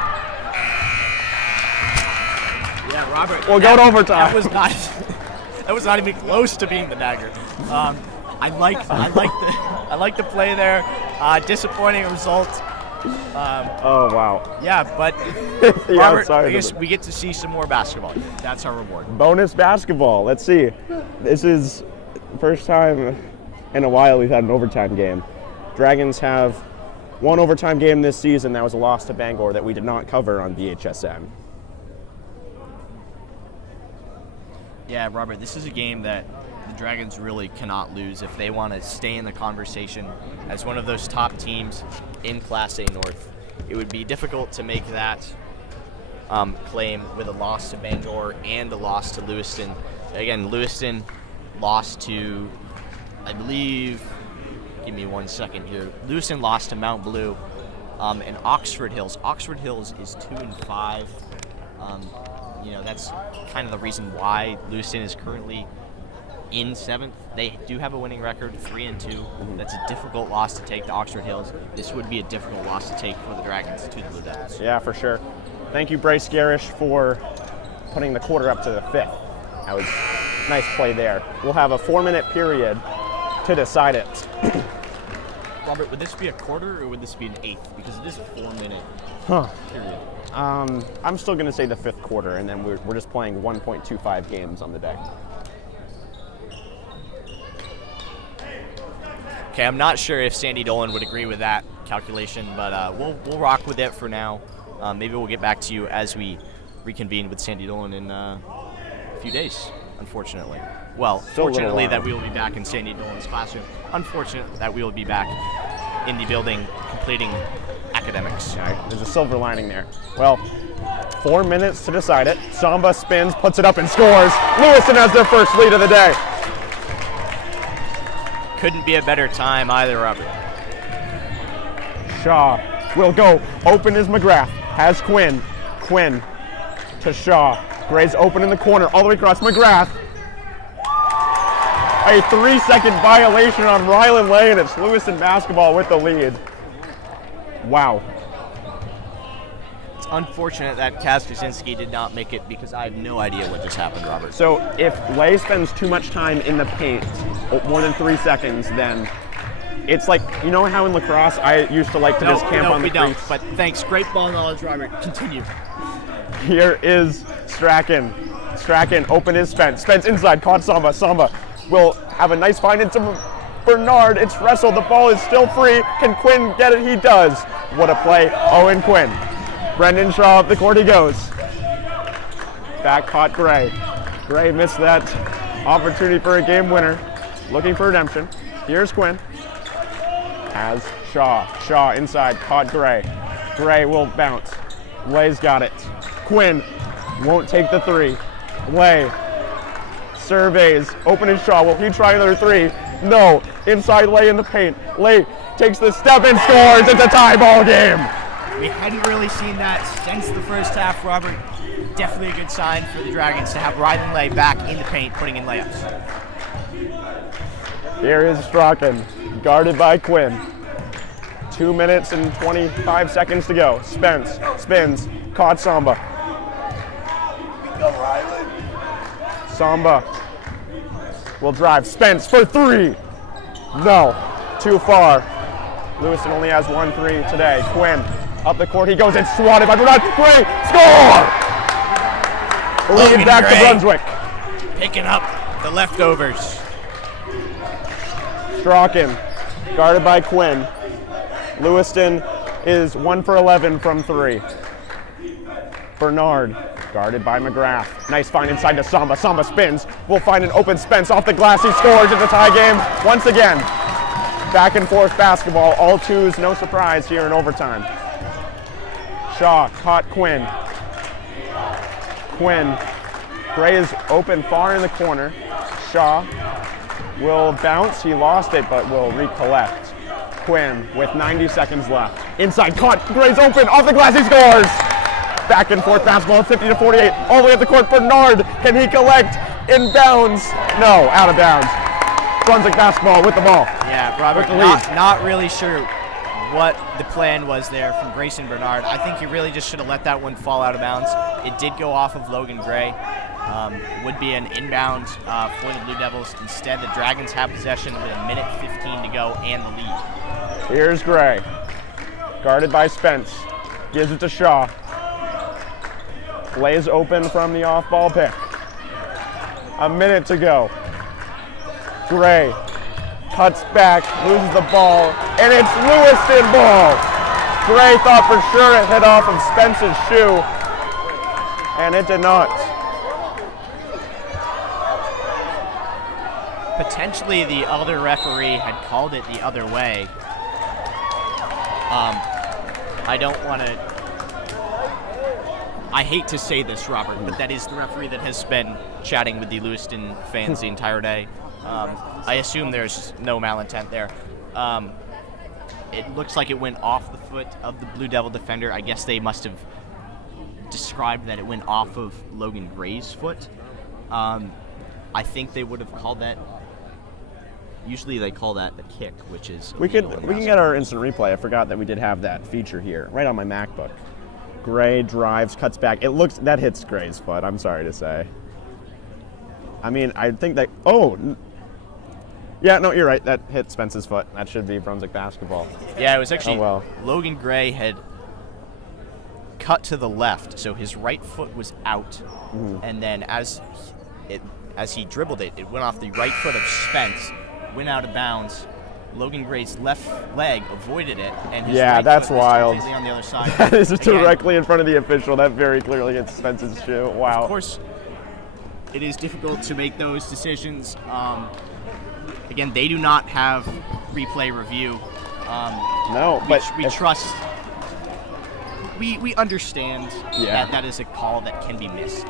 Yeah, Robert. We'll go to overtime. That was not even close to being the dagger. I like the play there. Disappointing result. Oh, wow. Yeah, but The Robert, outside I of guess it. we get to see some more basketball. That's our reward. Bonus basketball. Let's see. This is the first time in a while we've had an overtime game. Dragons have one overtime game this season. That was a loss to Bangor that we did not cover on BHSN. Yeah, Robert, this is a game that the Dragons really cannot lose if they want to stay in the conversation as one of those top teams in Class A North. It would be difficult to make that claim with a loss to Bangor and a loss to Lewiston. Again, Lewiston lost to, I believe, give me 1 second here. Lewiston lost to Mount Blue and Oxford Hills. Oxford Hills is 2-5. That's kind of the reason why Lewiston is currently in 7th. They do have a winning record, 3-2. That's a difficult loss to take to Oxford Hills. This would be a difficult loss to take for the Dragons to the Blue Devils. Yeah, for sure. Thank you, Bryce Gerrish, for putting the quarter up to the 5th. That was a nice play there. We'll have a 4-minute period to decide it. Robert, would this be a quarter or would this be an 8th? Because it is a 4-minute period. I'm still going to say the 5th quarter, and then we're just playing 1.25 games on the day. Okay, I'm not sure if Sandy Dolan would agree with that calculation, but we'll rock with it for now. Maybe we'll get back to you as we reconvene with Sandy Dolan in a few days, unfortunately. Well, fortunately that we will be back in Sandy Dolan's classroom. Unfortunate that we will be back in the building completing academics. Yeah, there's a silver lining there. Well, 4 minutes to decide it. Samba spins, puts it up, and scores. Lewiston has their first lead of the day. Couldn't be a better time either, Robert. Shaw will go. Open is McGrath. Has Quinn. Quinn to Shaw. Gray's open in the corner. All the way across. McGrath. A 3-second violation on Ryland Lane. It's Lewiston basketball with the lead. Wow. It's unfortunate that Kaz Kaczynski did not make it because I have no idea what just happened, Robert. So if Lay spends too much time in the paint, more than 3 seconds, then it's like, you know how in lacrosse I used to like to just camp on the don't. crease? But thanks. Great ball knowledge, Robert. Continue. Here is Strachan. Strachan, open is Spence. Spence inside, caught Samba. Samba will have a nice find into Bernard. It's wrestled. The ball is still free. Can Quinn get it? He does. What a play. Owen Quinn. Brendan Shaw up the court he goes. Back caught Gray. Gray missed that opportunity for a game winner. Looking for redemption. Here's Quinn. Has Shaw. Shaw inside, caught Gray. Gray will bounce. Lay's got it. Quinn won't take the 3. Lay surveys. Open is Shaw. Will he try another 3? No. Inside Lay in the paint. Lay takes the step and scores. It's a tie ball game. We hadn't really seen that since the first half, Robert. Definitely a good sign for the Dragons to have Ryland Lay back in the paint, putting in layups. Here is Strachan, guarded by Quinn. 2 minutes and 25 seconds to go. Spence spins, caught Samba. Samba will drive. Spence for 3. No, too far. Lewiston only has 1 3 today. Quinn up the court he goes. It's swatted by Bernard. Gray, score! Lead back to Brunswick. Picking up the leftovers. Strachan, guarded by Quinn. Lewiston is 1 for 11 from 3. Bernard, guarded by McGrath. Nice find inside to Samba. Samba spins. Will find an open Spence off the glass. He scores. It's a tie game once again. Back and forth basketball. All 2s, no surprise here in overtime. Shaw caught Quinn. Quinn. Gray is open far in the corner. Shaw will bounce. He lost it, but will recollect. Quinn with 90 seconds left. Inside, caught. Gray's open. Off the glass, he scores. Back and forth basketball, 50-48. All the way up the court. Bernard, can he collect? Inbounds. No, out of bounds. Brunswick basketball with the ball. Yeah, Robert, not really sure what the plan was there from Grayson Bernard. I think he really just should have let that one fall out of bounds. It did go off of Logan Gray. Would be an inbound for the Blue Devils. Instead, the Dragons have possession with 1:15 to go and the lead. Here's Gray. Guarded by Spence. Gives it to Shaw. Lays open from the off-ball pick. A minute to go. Gray cuts back, loses the ball, and it's Lewiston ball. Gray thought for sure it hit off of Spence's shoe, and it did not. Potentially the other referee had called it the other way. I don't want to... I hate to say this, Robert, but that is the referee that has been chatting with the Lewiston fans the entire day. I assume there's no malintent there. It looks like it went off the foot of the Blue Devil defender. I guess they must have described that it went off of Logan Gray's foot. I think they would have called that. Usually they call that a kick, which is We can get our instant replay. I forgot that we did have that feature here, right on my MacBook. Gray drives, cuts back. It looks that hits Gray's foot. I'm sorry to say. I mean, I think that. Yeah, no, you're right. That hit Spence's foot. That should be Brunswick basketball. Yeah, it was actually well. Logan Gray had cut to the left, so his right foot was out, and then as he dribbled it, it went off the right foot of Spence, went out of bounds. Logan Gray's left leg avoided it, and his right that's foot was wild. completely on the other side. That is Again, directly in front of the official. That very clearly hits Spence's shoe. Wow. Of course, it is difficult to make those decisions. Again, they do not have replay review. No, but we trust. We understand Yeah. that is a call that can be missed.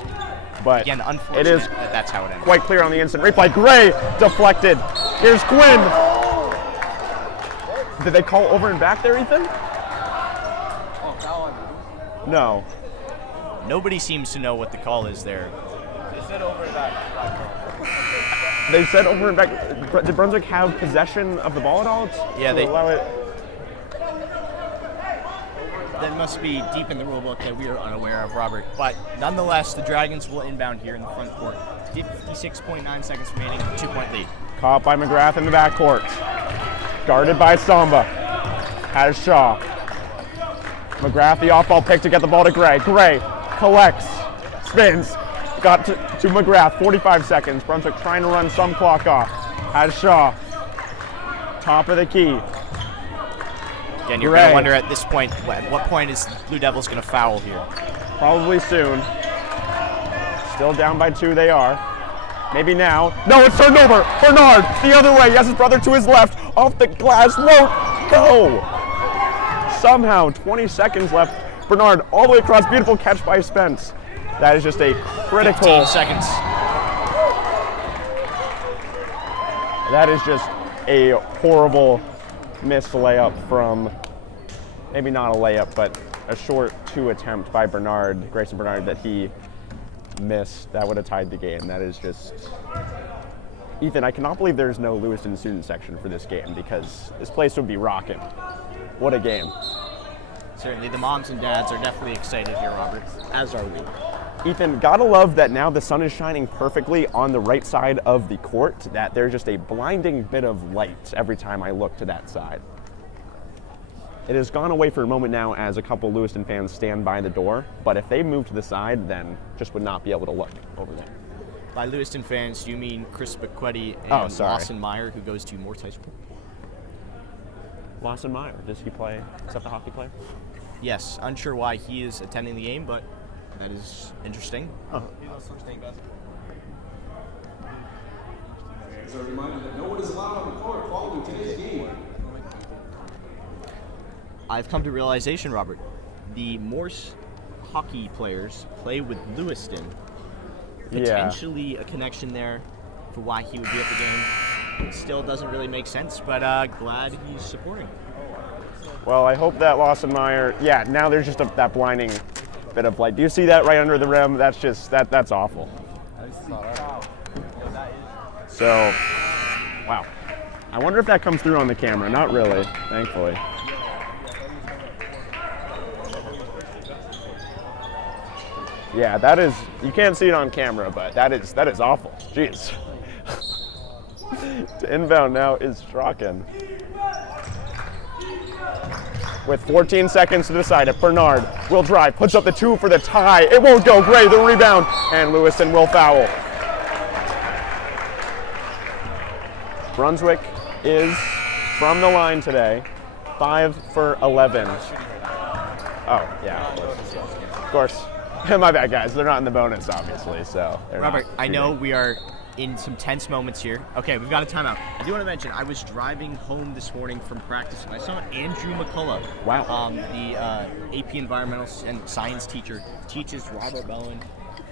But Again, unfortunate it is that that's how it ends. quite clear on the instant replay. Gray deflected. Here's Quinn. Did they call over and back there, Ethan? No. Nobody seems to know what the call is there. They said over and back. They said over and back. Did Brunswick have possession of the ball at all? Yeah, To they- allow it. That must be deep in the rule book that we are unaware of, Robert. But nonetheless, the Dragons will inbound here in the front court. 56.9 seconds remaining, 2-point lead. Caught by McGrath in the backcourt. Guarded by Samba. Has Shaw. McGrath, the off-ball pick to get the ball to Gray. Gray collects, spins, got to McGrath. 45 seconds. Brunswick trying to run some clock off. Has Shaw. Top of the key. Again, you're Gray. going to wonder at this point, at what point is Blue Devils going to foul here? Probably soon. Still down by 2 they are. Maybe now. No, it's turned over. Bernard, the other way. He has his brother to his left. Off the glass. Won't go. Somehow, 20 seconds left. Bernard all the way across. Beautiful catch by Spence. That is just a critical. 15 seconds. That is just a horrible missed layup from, maybe not a layup, but a short 2 attempt by Bernard, Grayson Bernard, that he missed. That would have tied the game. That is just... Ethan, I cannot believe there's no Lewiston student section for this game, because this place would be rocking. What a game. Certainly, the moms and dads are definitely excited here, Robert, as are we. Ethan, gotta love that now the sun is shining perfectly on the right side of the court, that there's just a blinding bit of light every time I look to that side. It has gone away for a moment now as a couple Lewiston fans stand by the door, but if they move to the side, then just would not be able to look over there. By Lewiston fans, do you mean Chris Bequetti and sorry. Lawson Meyer, who goes to Morse High School? Lawson Meyer, does he play, is that the hockey player? Yes, unsure why he is attending the game, but that is interesting. Oh. As a reminder that no one is allowed on the court following today's game. I've come to realization, Robert, the Morse hockey players play with Lewiston. Potentially a connection there for why he would be at the game. It still doesn't really make sense, but glad he's supporting. Well, I hope that Lawson Meyer, yeah, now there's just that blinding bit of light. Do you see that right under the rim? That's just, that's awful. So, wow. I wonder if that comes through on the camera. Not really, thankfully. Yeah, that is, you can't see it on camera, but that is awful. Jeez. To inbound now is Strachan. with 14 seconds to decide it. Bernard will drive, puts up the 2 for the tie. It won't go. Gray, the rebound, and Lewiston will foul. Brunswick is from the line today, 5 for 11. Oh, yeah, of course. My bad, guys. They're not in the bonus, obviously, so. Robert, I know we are in some tense moments here. Okay, we've got a timeout. I do want to mention, I was driving home this morning from practice, and I saw Andrew McCullough. Wow. The AP Environmental and Science teacher, teaches Robert Bowen,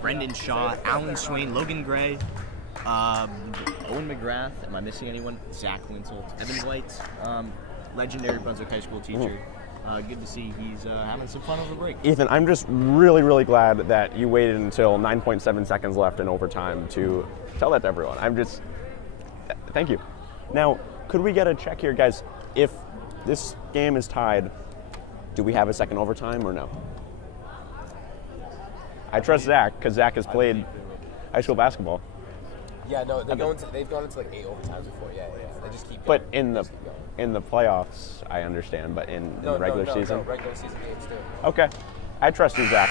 Brendan Shaw, Alan Swain, Logan Gray, Owen McGrath. Am I missing anyone? Zach Wintle, Eben White, legendary Brunswick High School teacher. Good to see he's having some fun over the break. Ethan, I'm just really, really glad that you waited until 9.7 seconds left in overtime to tell that to everyone. Thank you. Now, could we get a check here, guys? If this game is tied, do we have a second overtime or no? I trust Zach, because Zach has played high school basketball. Yeah, no, they've gone into like 8 overtimes before. Yeah. They just keep But going. in the playoffs, I understand, but in the regular season? No, regular season games too. Okay. I trust you, Zach.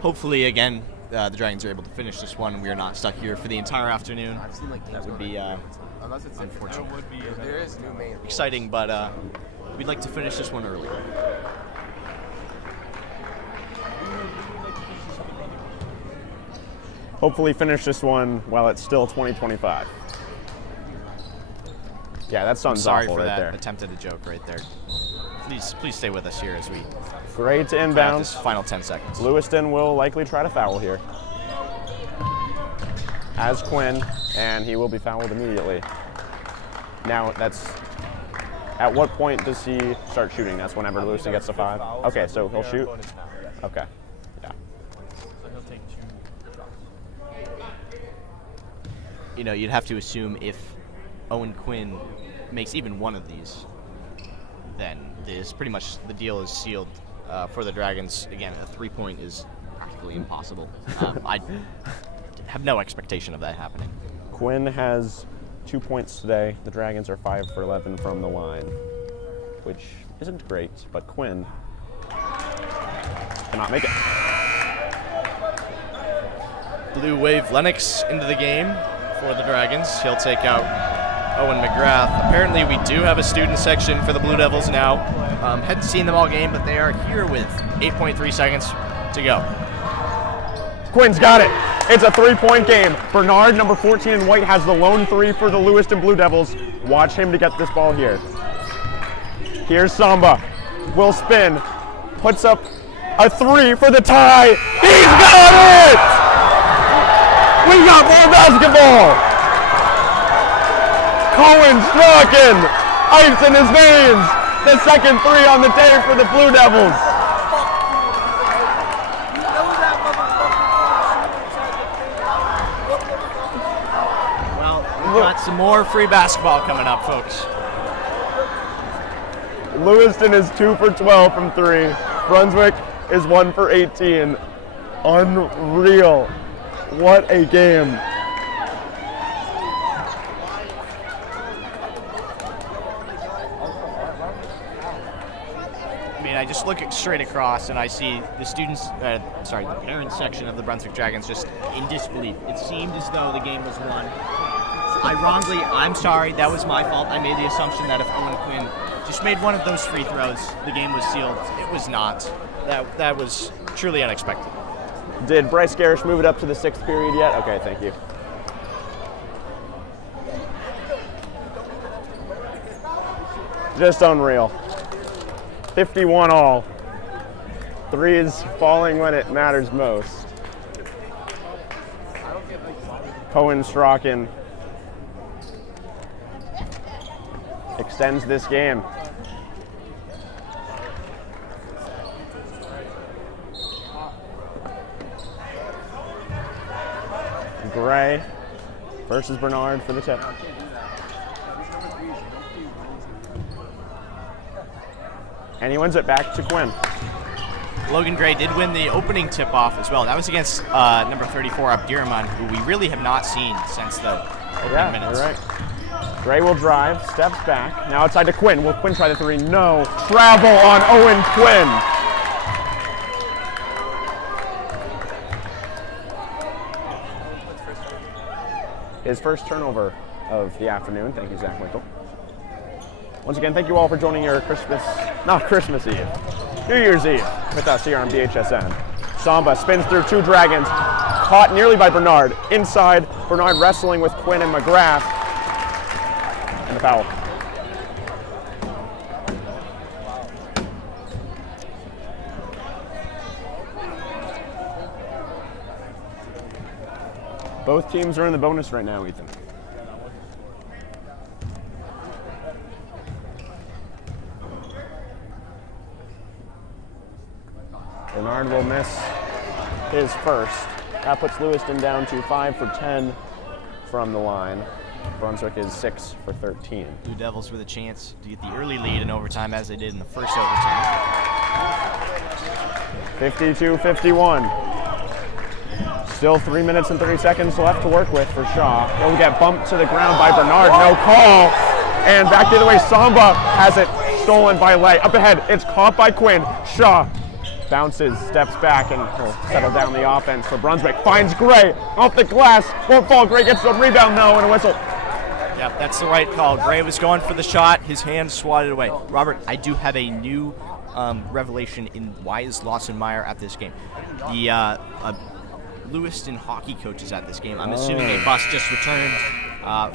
Hopefully, again, the Dragons are able to finish this one and we are not stuck here for the entire afternoon. I've seen like games That would be unless it's unfortunate. There is new Maine rules. Exciting, but we'd like to finish this one early. Hopefully finish this one while it's still 2025. Yeah, that sounds Sorry awful for right that there. attempt at a joke right there. Please stay with us here as we Great to play out inbound. this final 10 seconds. Lewiston will likely try to foul here. As Quinn, and he will be fouled immediately. Now, at what point does he start shooting? That's whenever Lewiston gets to 5? Okay, so he'll shoot? Okay, yeah. You know, you'd have to assume if Owen Quinn makes even one of these, then pretty much the deal is sealed for the Dragons. Again, a 3-point is practically impossible. I have no expectation of that happening. Quinn has 2 points today. The Dragons are 5 for 11 from the line, which isn't great, but Quinn cannot make it. Blue Wave Lennox into the game for the Dragons. He'll take out Owen McGrath. Apparently we do have a student section for the Blue Devils now. Hadn't seen them all game, but they are here with 8.3 seconds to go. Quinn's got it. It's a 3-point game. Bernard, number 14 in white, has the lone 3 for the Lewiston Blue Devils. Watch him to get this ball here. Here's Samba. Will spin. Puts up a 3 for the tie. He's got it! We got more basketball! Cohen striking! Ice in his veins! The second 3 on the day for the Blue Devils. Well, we've got some more free basketball coming up, folks. Lewiston is 2 for 12 from 3. Brunswick is 1 for 18. Unreal. What a game. I mean, I just look straight across and I see the the parents section of the Brunswick Dragons just in disbelief. It seemed as though the game was won. Ironically, I'm sorry, that was my fault. I made the assumption that if Owen Quinn just made one of those free throws, the game was sealed. It was not. That was truly unexpected. Did Bryce Gerrish move it up to the 6th period yet? Okay, thank you. Just unreal. 51 all. Threes falling when it matters most. Cohen Strachan extends this game. Gray versus Bernard for the tip. And he wins it back to Quinn. Logan Gray did win the opening tip-off as well. That was against number 34, Abdirahman, who we really have not seen since the opening minutes. You're right. Gray will drive, steps back. Now outside to Quinn. Will Quinn try the three? No. Travel on Owen Quinn. His first turnover of the afternoon. Thank you, Zach Wintle. Once again, thank you all for joining your Christmas Eve, New Year's Eve with us here on BHSN. Samba spins through two Dragons, caught nearly by Bernard. Inside, Bernard wrestling with Quinn and McGrath. And the foul. Both teams are in the bonus right now, Ethan. Bernard will miss his first. That puts Lewiston down to 5 for 10 from the line. Brunswick is 6 for 13. Blue Devils with a chance to get the early lead in overtime as they did in the first overtime. 52-51. Still 3 minutes and 30 seconds left to work with for Shaw. He'll get bumped to the ground by Bernard. No call. And back the other way, Samba has it stolen by Lay. Up ahead, it's caught by Quinn. Shaw bounces, steps back, and will settle down the offense for Brunswick. Finds Gray off the glass. Won't fall. Gray gets the rebound, no, and a whistle. Yeah, that's the right call. Gray was going for the shot. His hand swatted away. Robert, I do have a new revelation in why is Lawson Meyer at this game. The Lewiston hockey coach is at this game. I'm assuming a bus just returned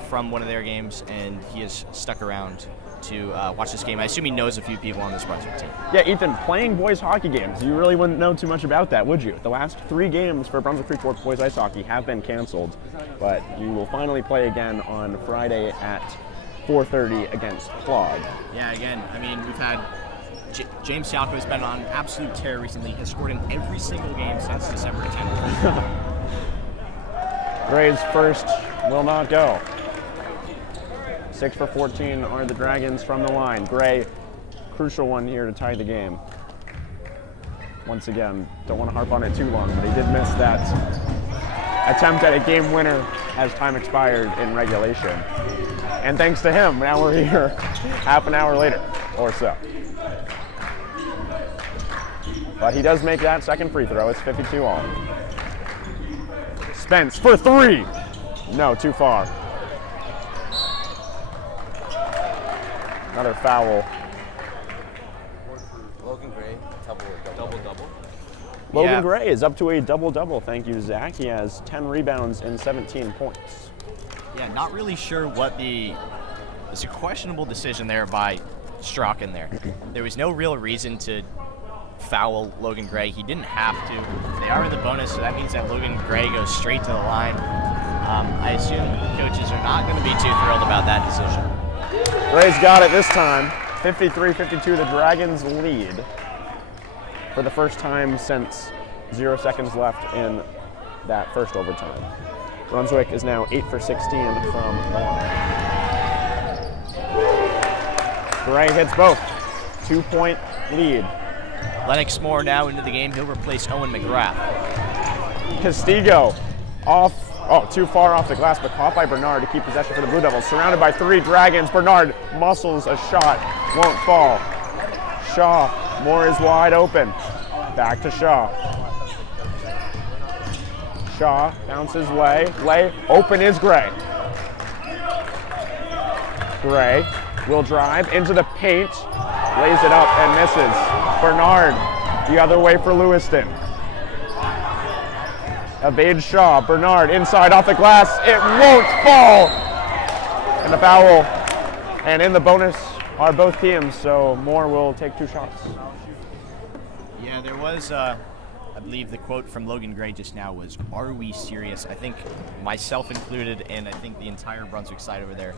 from one of their games, and he is stuck around to watch this game. I assume he knows a few people on this Brunswick team. Yeah, Ethan, playing boys hockey games, you really wouldn't know too much about that, would you? The last 3 games for Brunswick Free Fork boys ice hockey have been canceled, but you will finally play again on Friday at 4:30 against Claude. Yeah, again, I mean, we've had James Salco has been on absolute tear recently. He has scored in every single game since December 10th. Gray's first will not go. 6 for 14 are the Dragons from the line. Gray, crucial one here to tie the game. Once again, don't want to harp on it too long, but he did miss that attempt at a game winner as time expired in regulation. And thanks to him, now we're here half an hour later or so. But he does make that second free throw. It's 52 all. Spence for 3. No, too far. Another foul. Logan Gray, double-double. Logan Gray is up to a double-double. Thank you, Zach. He has 10 rebounds and 17 points. Yeah, not really sure what it's a questionable decision there by Strachan there. There was no real reason to foul Logan Gray. He didn't have to. They are in the bonus, so that means that Logan Gray goes straight to the line. I assume coaches are not going to be too thrilled about that decision. Gray's got it this time. 53-52, the Dragons lead for the first time since 0 seconds left in that first overtime. Brunswick is now 8 for 16 from the line. Gray hits both. 2-point lead. Lennox Moore now into the game. He'll replace Owen McGrath. Castigo off. Oh, too far off the glass, but caught by Bernard to keep possession for the Blue Devils. Surrounded by 3 Dragons. Bernard muscles a shot. Won't fall. Shaw. Moore is wide open. Back to Shaw. Shaw bounces Lay. Lay. Open is Gray. Gray will drive into the paint. Lays it up and misses. Bernard the other way for Lewiston. Evades Shaw. Bernard inside off the glass. It won't fall. And the foul. And in the bonus are both teams, so Moore will take 2 shots. Yeah, there was, I believe the quote from Logan Gray just now was, "Are we serious?" I think myself included, and I think the entire Brunswick side over there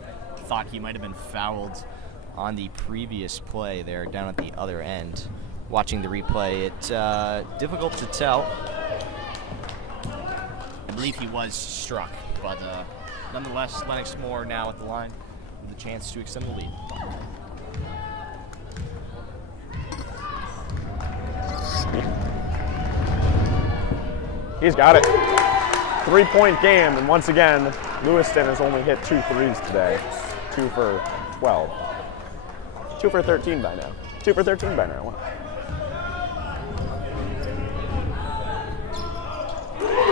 thought he might have been fouled on the previous play there down at the other end. Watching the replay, it's difficult to tell. I believe he was struck, but nonetheless, Lennox Moore now at the line with a chance to extend the lead. He's got it. 3-point game, and once again, Lewiston has only hit 2 threes today. 2 for 12. 2 for 13 by now. 2 for 13 by now. Wow.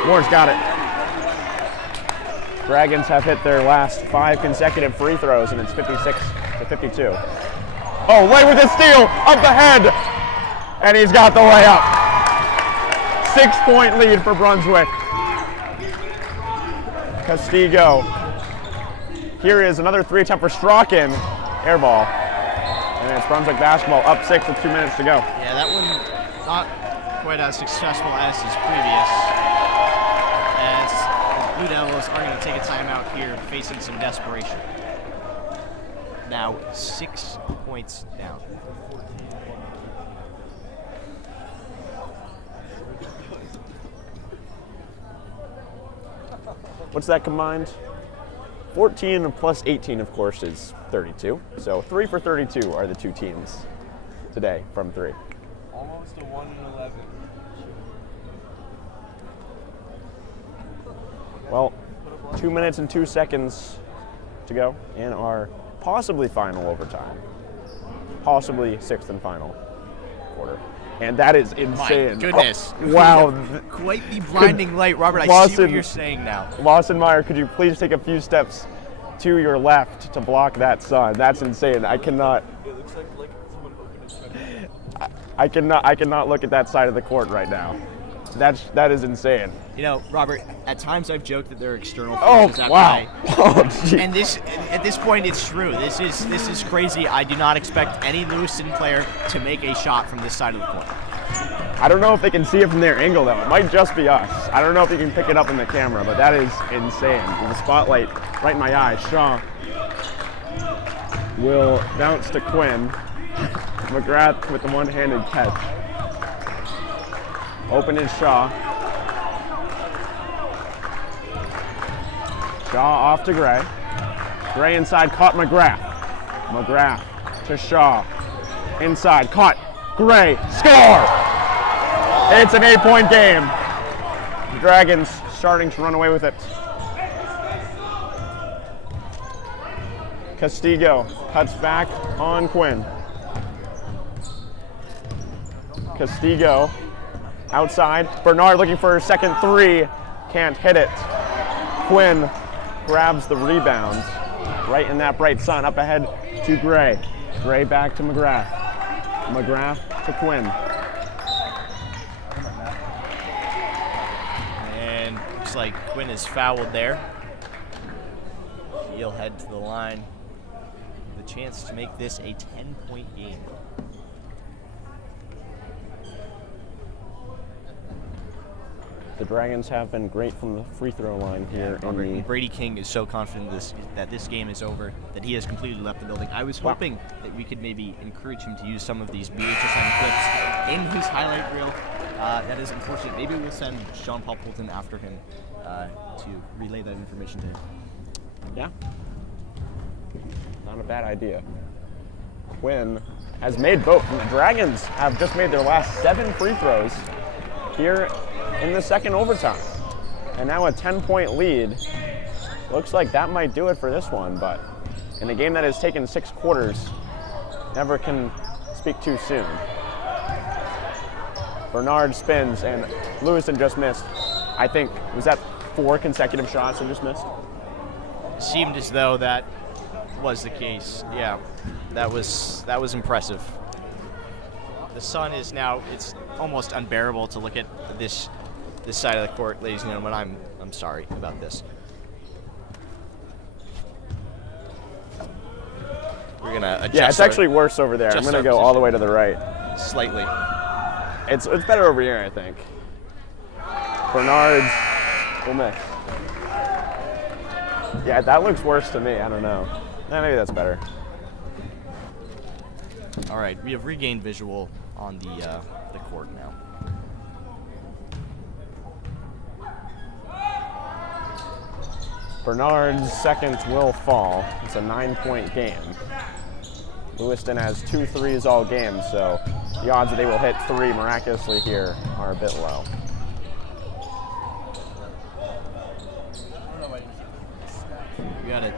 Moore's got it. Dragons have hit their last 5 consecutive free throws, and it's 56 to 52. Oh, Lay with a steal, up the head, and he's got the layup. 6-point lead for Brunswick. Castigo. Here is another 3 attempt for Strachan. Air ball. And it's Brunswick basketball up 6 with 2 minutes to go. Yeah, that one not quite as successful as his previous. As the Blue Devils are going to take a timeout here, facing some desperation. Now 6 points down. What's that combined? 14 plus 18, of course, is 32. So 3 for 32 are the 2 teams today from 3. Almost a 1 and 11. Well, 2 minutes and 2 seconds to go in our possibly final overtime. Possibly 6th and final quarter. And that is insane. My goodness. Oh, wow. Quite the blinding light, Robert. I see Lawson- what you're saying now. Lawson Meyer, could you please take a few steps to your left to block that sun? That's insane. I cannot. It looks like someone opened his truck. I cannot look at that side of the court right now. That is insane. You know, Robert, at times I've joked that there are external Oh, forces at wow. play. Oh, gee. And at this point, it's true. This is crazy. I do not expect any Lewiston player to make a shot from this side of the court. I don't know if they can see it from their angle, though. It might just be us. I don't know if you can pick it up in the camera, but that is insane. The spotlight right in my eye. Shaw will bounce to Quinn. McGrath with the one-handed catch. Open is Shaw. Shaw off to Gray. Gray inside, caught McGrath. McGrath to Shaw. Inside, caught. Gray, score! It's an 8-point game. The Dragons starting to run away with it. Castigo cuts back on Quinn. Castigo outside. Bernard looking for her second 3. Can't hit it. Quinn grabs the rebound. Right in that bright sun. Up ahead to Gray. Gray back to McGrath. McGrath to Quinn. And looks like Quinn is fouled there. He'll head to the line. The chance to make this a 10-point game. The Dragons have been great from the free throw line here. And Brady King is so confident that this game is over, that he has completely left the building. I was hoping that we could maybe encourage him to use some of these BHSN clips in his highlight reel. That is unfortunate. Maybe we'll send Sean Poulton after him to relay that information to him. Yeah. Not a bad idea. Quinn has made both. And the Dragons have just made their last 7 free throws here in the second overtime. And now a 10-point lead. Looks like that might do it for this one, but in a game that has taken 6 quarters, never can speak too soon. Bernard spins, and Lewiston just missed. I think, was that 4 consecutive shots they just missed? Seemed as though that was the case. Yeah, that was impressive. The sun is now, it's almost unbearable to look at this side of the court, ladies and gentlemen. I'm sorry about this. We're gonna adjust. Yeah, it's actually worse over there. I'm gonna go all the way to the right. Slightly. It's better over here, I think. Bernard's will miss. Yeah, that looks worse to me. I don't know. Maybe that's better. All right, we have regained visual on the court now. Bernard's second will fall. It's a 9-point game. Lewiston has 2 threes all game, so the odds that they will hit 3 miraculously here are a bit low. We got it.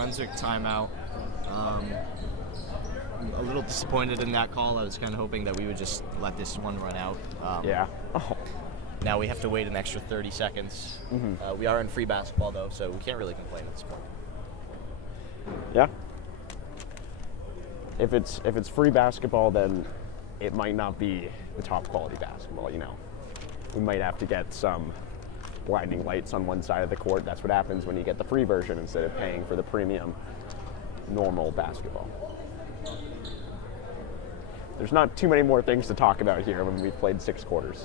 Brunswick timeout. I'm a little disappointed in that call. I was kind of hoping that we would just let this one run out. Yeah. Oh. Now we have to wait an extra 30 seconds. We are in free basketball, though, so we can't really complain at this point. Yeah. If it's free basketball, then it might not be the top quality basketball, you know. We might have to get some blinding lights on one side of the court. That's what happens when you get the free version instead of paying for the premium normal basketball. There's not too many more things to talk about here when we've played 6 quarters.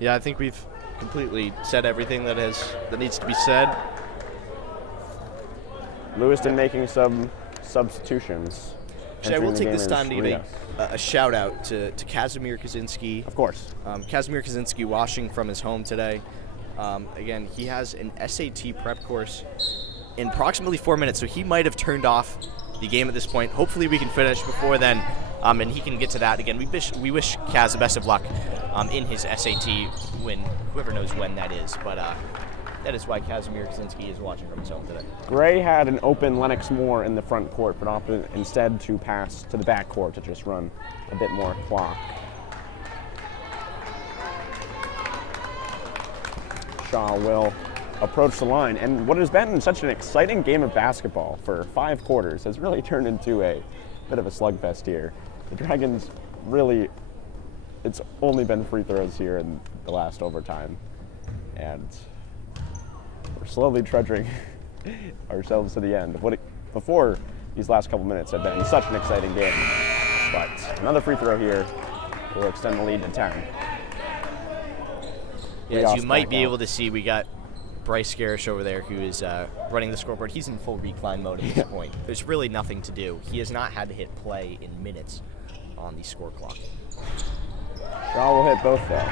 Yeah, I think we've completely said everything that needs to be said. Lewiston making some substitutions. Actually, I will take this time to give Rita. a shout out to Kazimir Kaczynski. Of course. Kazimir Kaczynski washing from his home today. Again, he has an SAT prep course in approximately 4 minutes, so he might have turned off the game at this point. Hopefully we can finish before then, and he can get to that. Again, we wish Kaz the best of luck in his SAT win, whoever knows when that is. But that is why Kazimir Kaczynski is watching from his home today. Gray had an open Lennox Moore in the front court, but opted instead to pass to the back court to just run a bit more clock. Shaw will approach the line, and what has been such an exciting game of basketball for 5 quarters has really turned into a bit of a slugfest here. The Dragons really, it's only been free throws here in the last overtime, and we're slowly trudging ourselves to the end. Before these last couple minutes have been such an exciting game, but another free throw here will extend the lead to 10. Yeah, as you might be able to see, we got Bryce Gerrish over there, who is running the scoreboard. He's in full recline mode at this point. There's really nothing to do. He has not had to hit play in minutes on the score clock. Shaw will hit both though.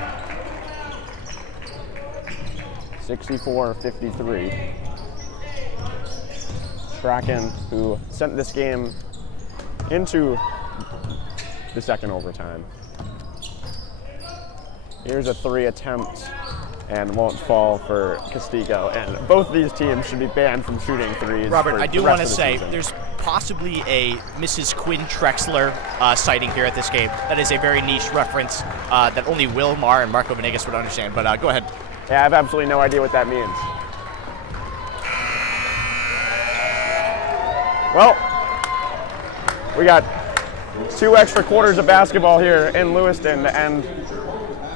64-53. Strachan, who sent this game into the second overtime. Here's a 3 attempt and won't fall for Castigo. And both these teams should be banned from shooting threes. Robert, for I do the want to rest of the say season. there's possibly a Mrs. Quinn Trexler sighting here at this game. That is a very niche reference that only Will Maher and Marco Venegas would understand. But go ahead. Yeah, I have absolutely no idea what that means. Well, we got 2 extra quarters of basketball here in Lewiston to end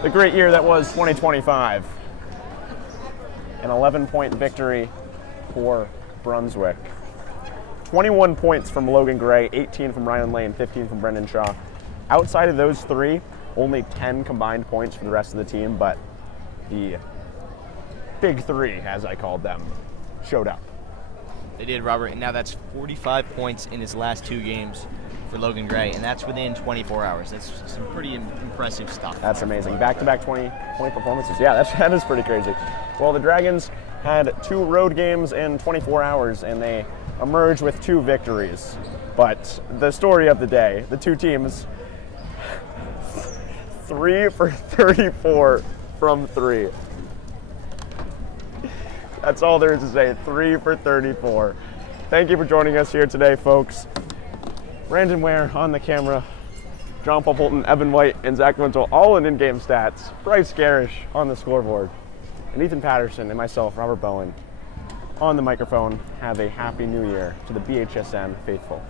the great year that was 2025. An 11-point victory for Brunswick. 21 points from Logan Gray, 18 from Ryan Lane, 15 from Brendan Shaw. Outside of those 3, only 10 combined points for the rest of the team, but the big 3, as I called them, showed up. They did, Robert, and now that's 45 points in his last 2 games for Logan Gray, and that's within 24 hours. That's some pretty impressive stuff. That's amazing. Back-to-back 20-point performances. Yeah, that is pretty crazy. Well, the Dragons had 2 road games in 24 hours, and they emerged with 2 victories. But the story of the day, the 2 teams, 3 for 34 from 3. That's all there is to say, 3 for 34. Thank you for joining us here today, folks. Brandon Ware on the camera, John Paul Poulton, Eben White, and Zach Wintle, all in-game stats. Bryce Gerrish on the scoreboard, and Ethan Patterson and myself, Robert Bowen, on the microphone. Have a happy new year to the BHSN faithful.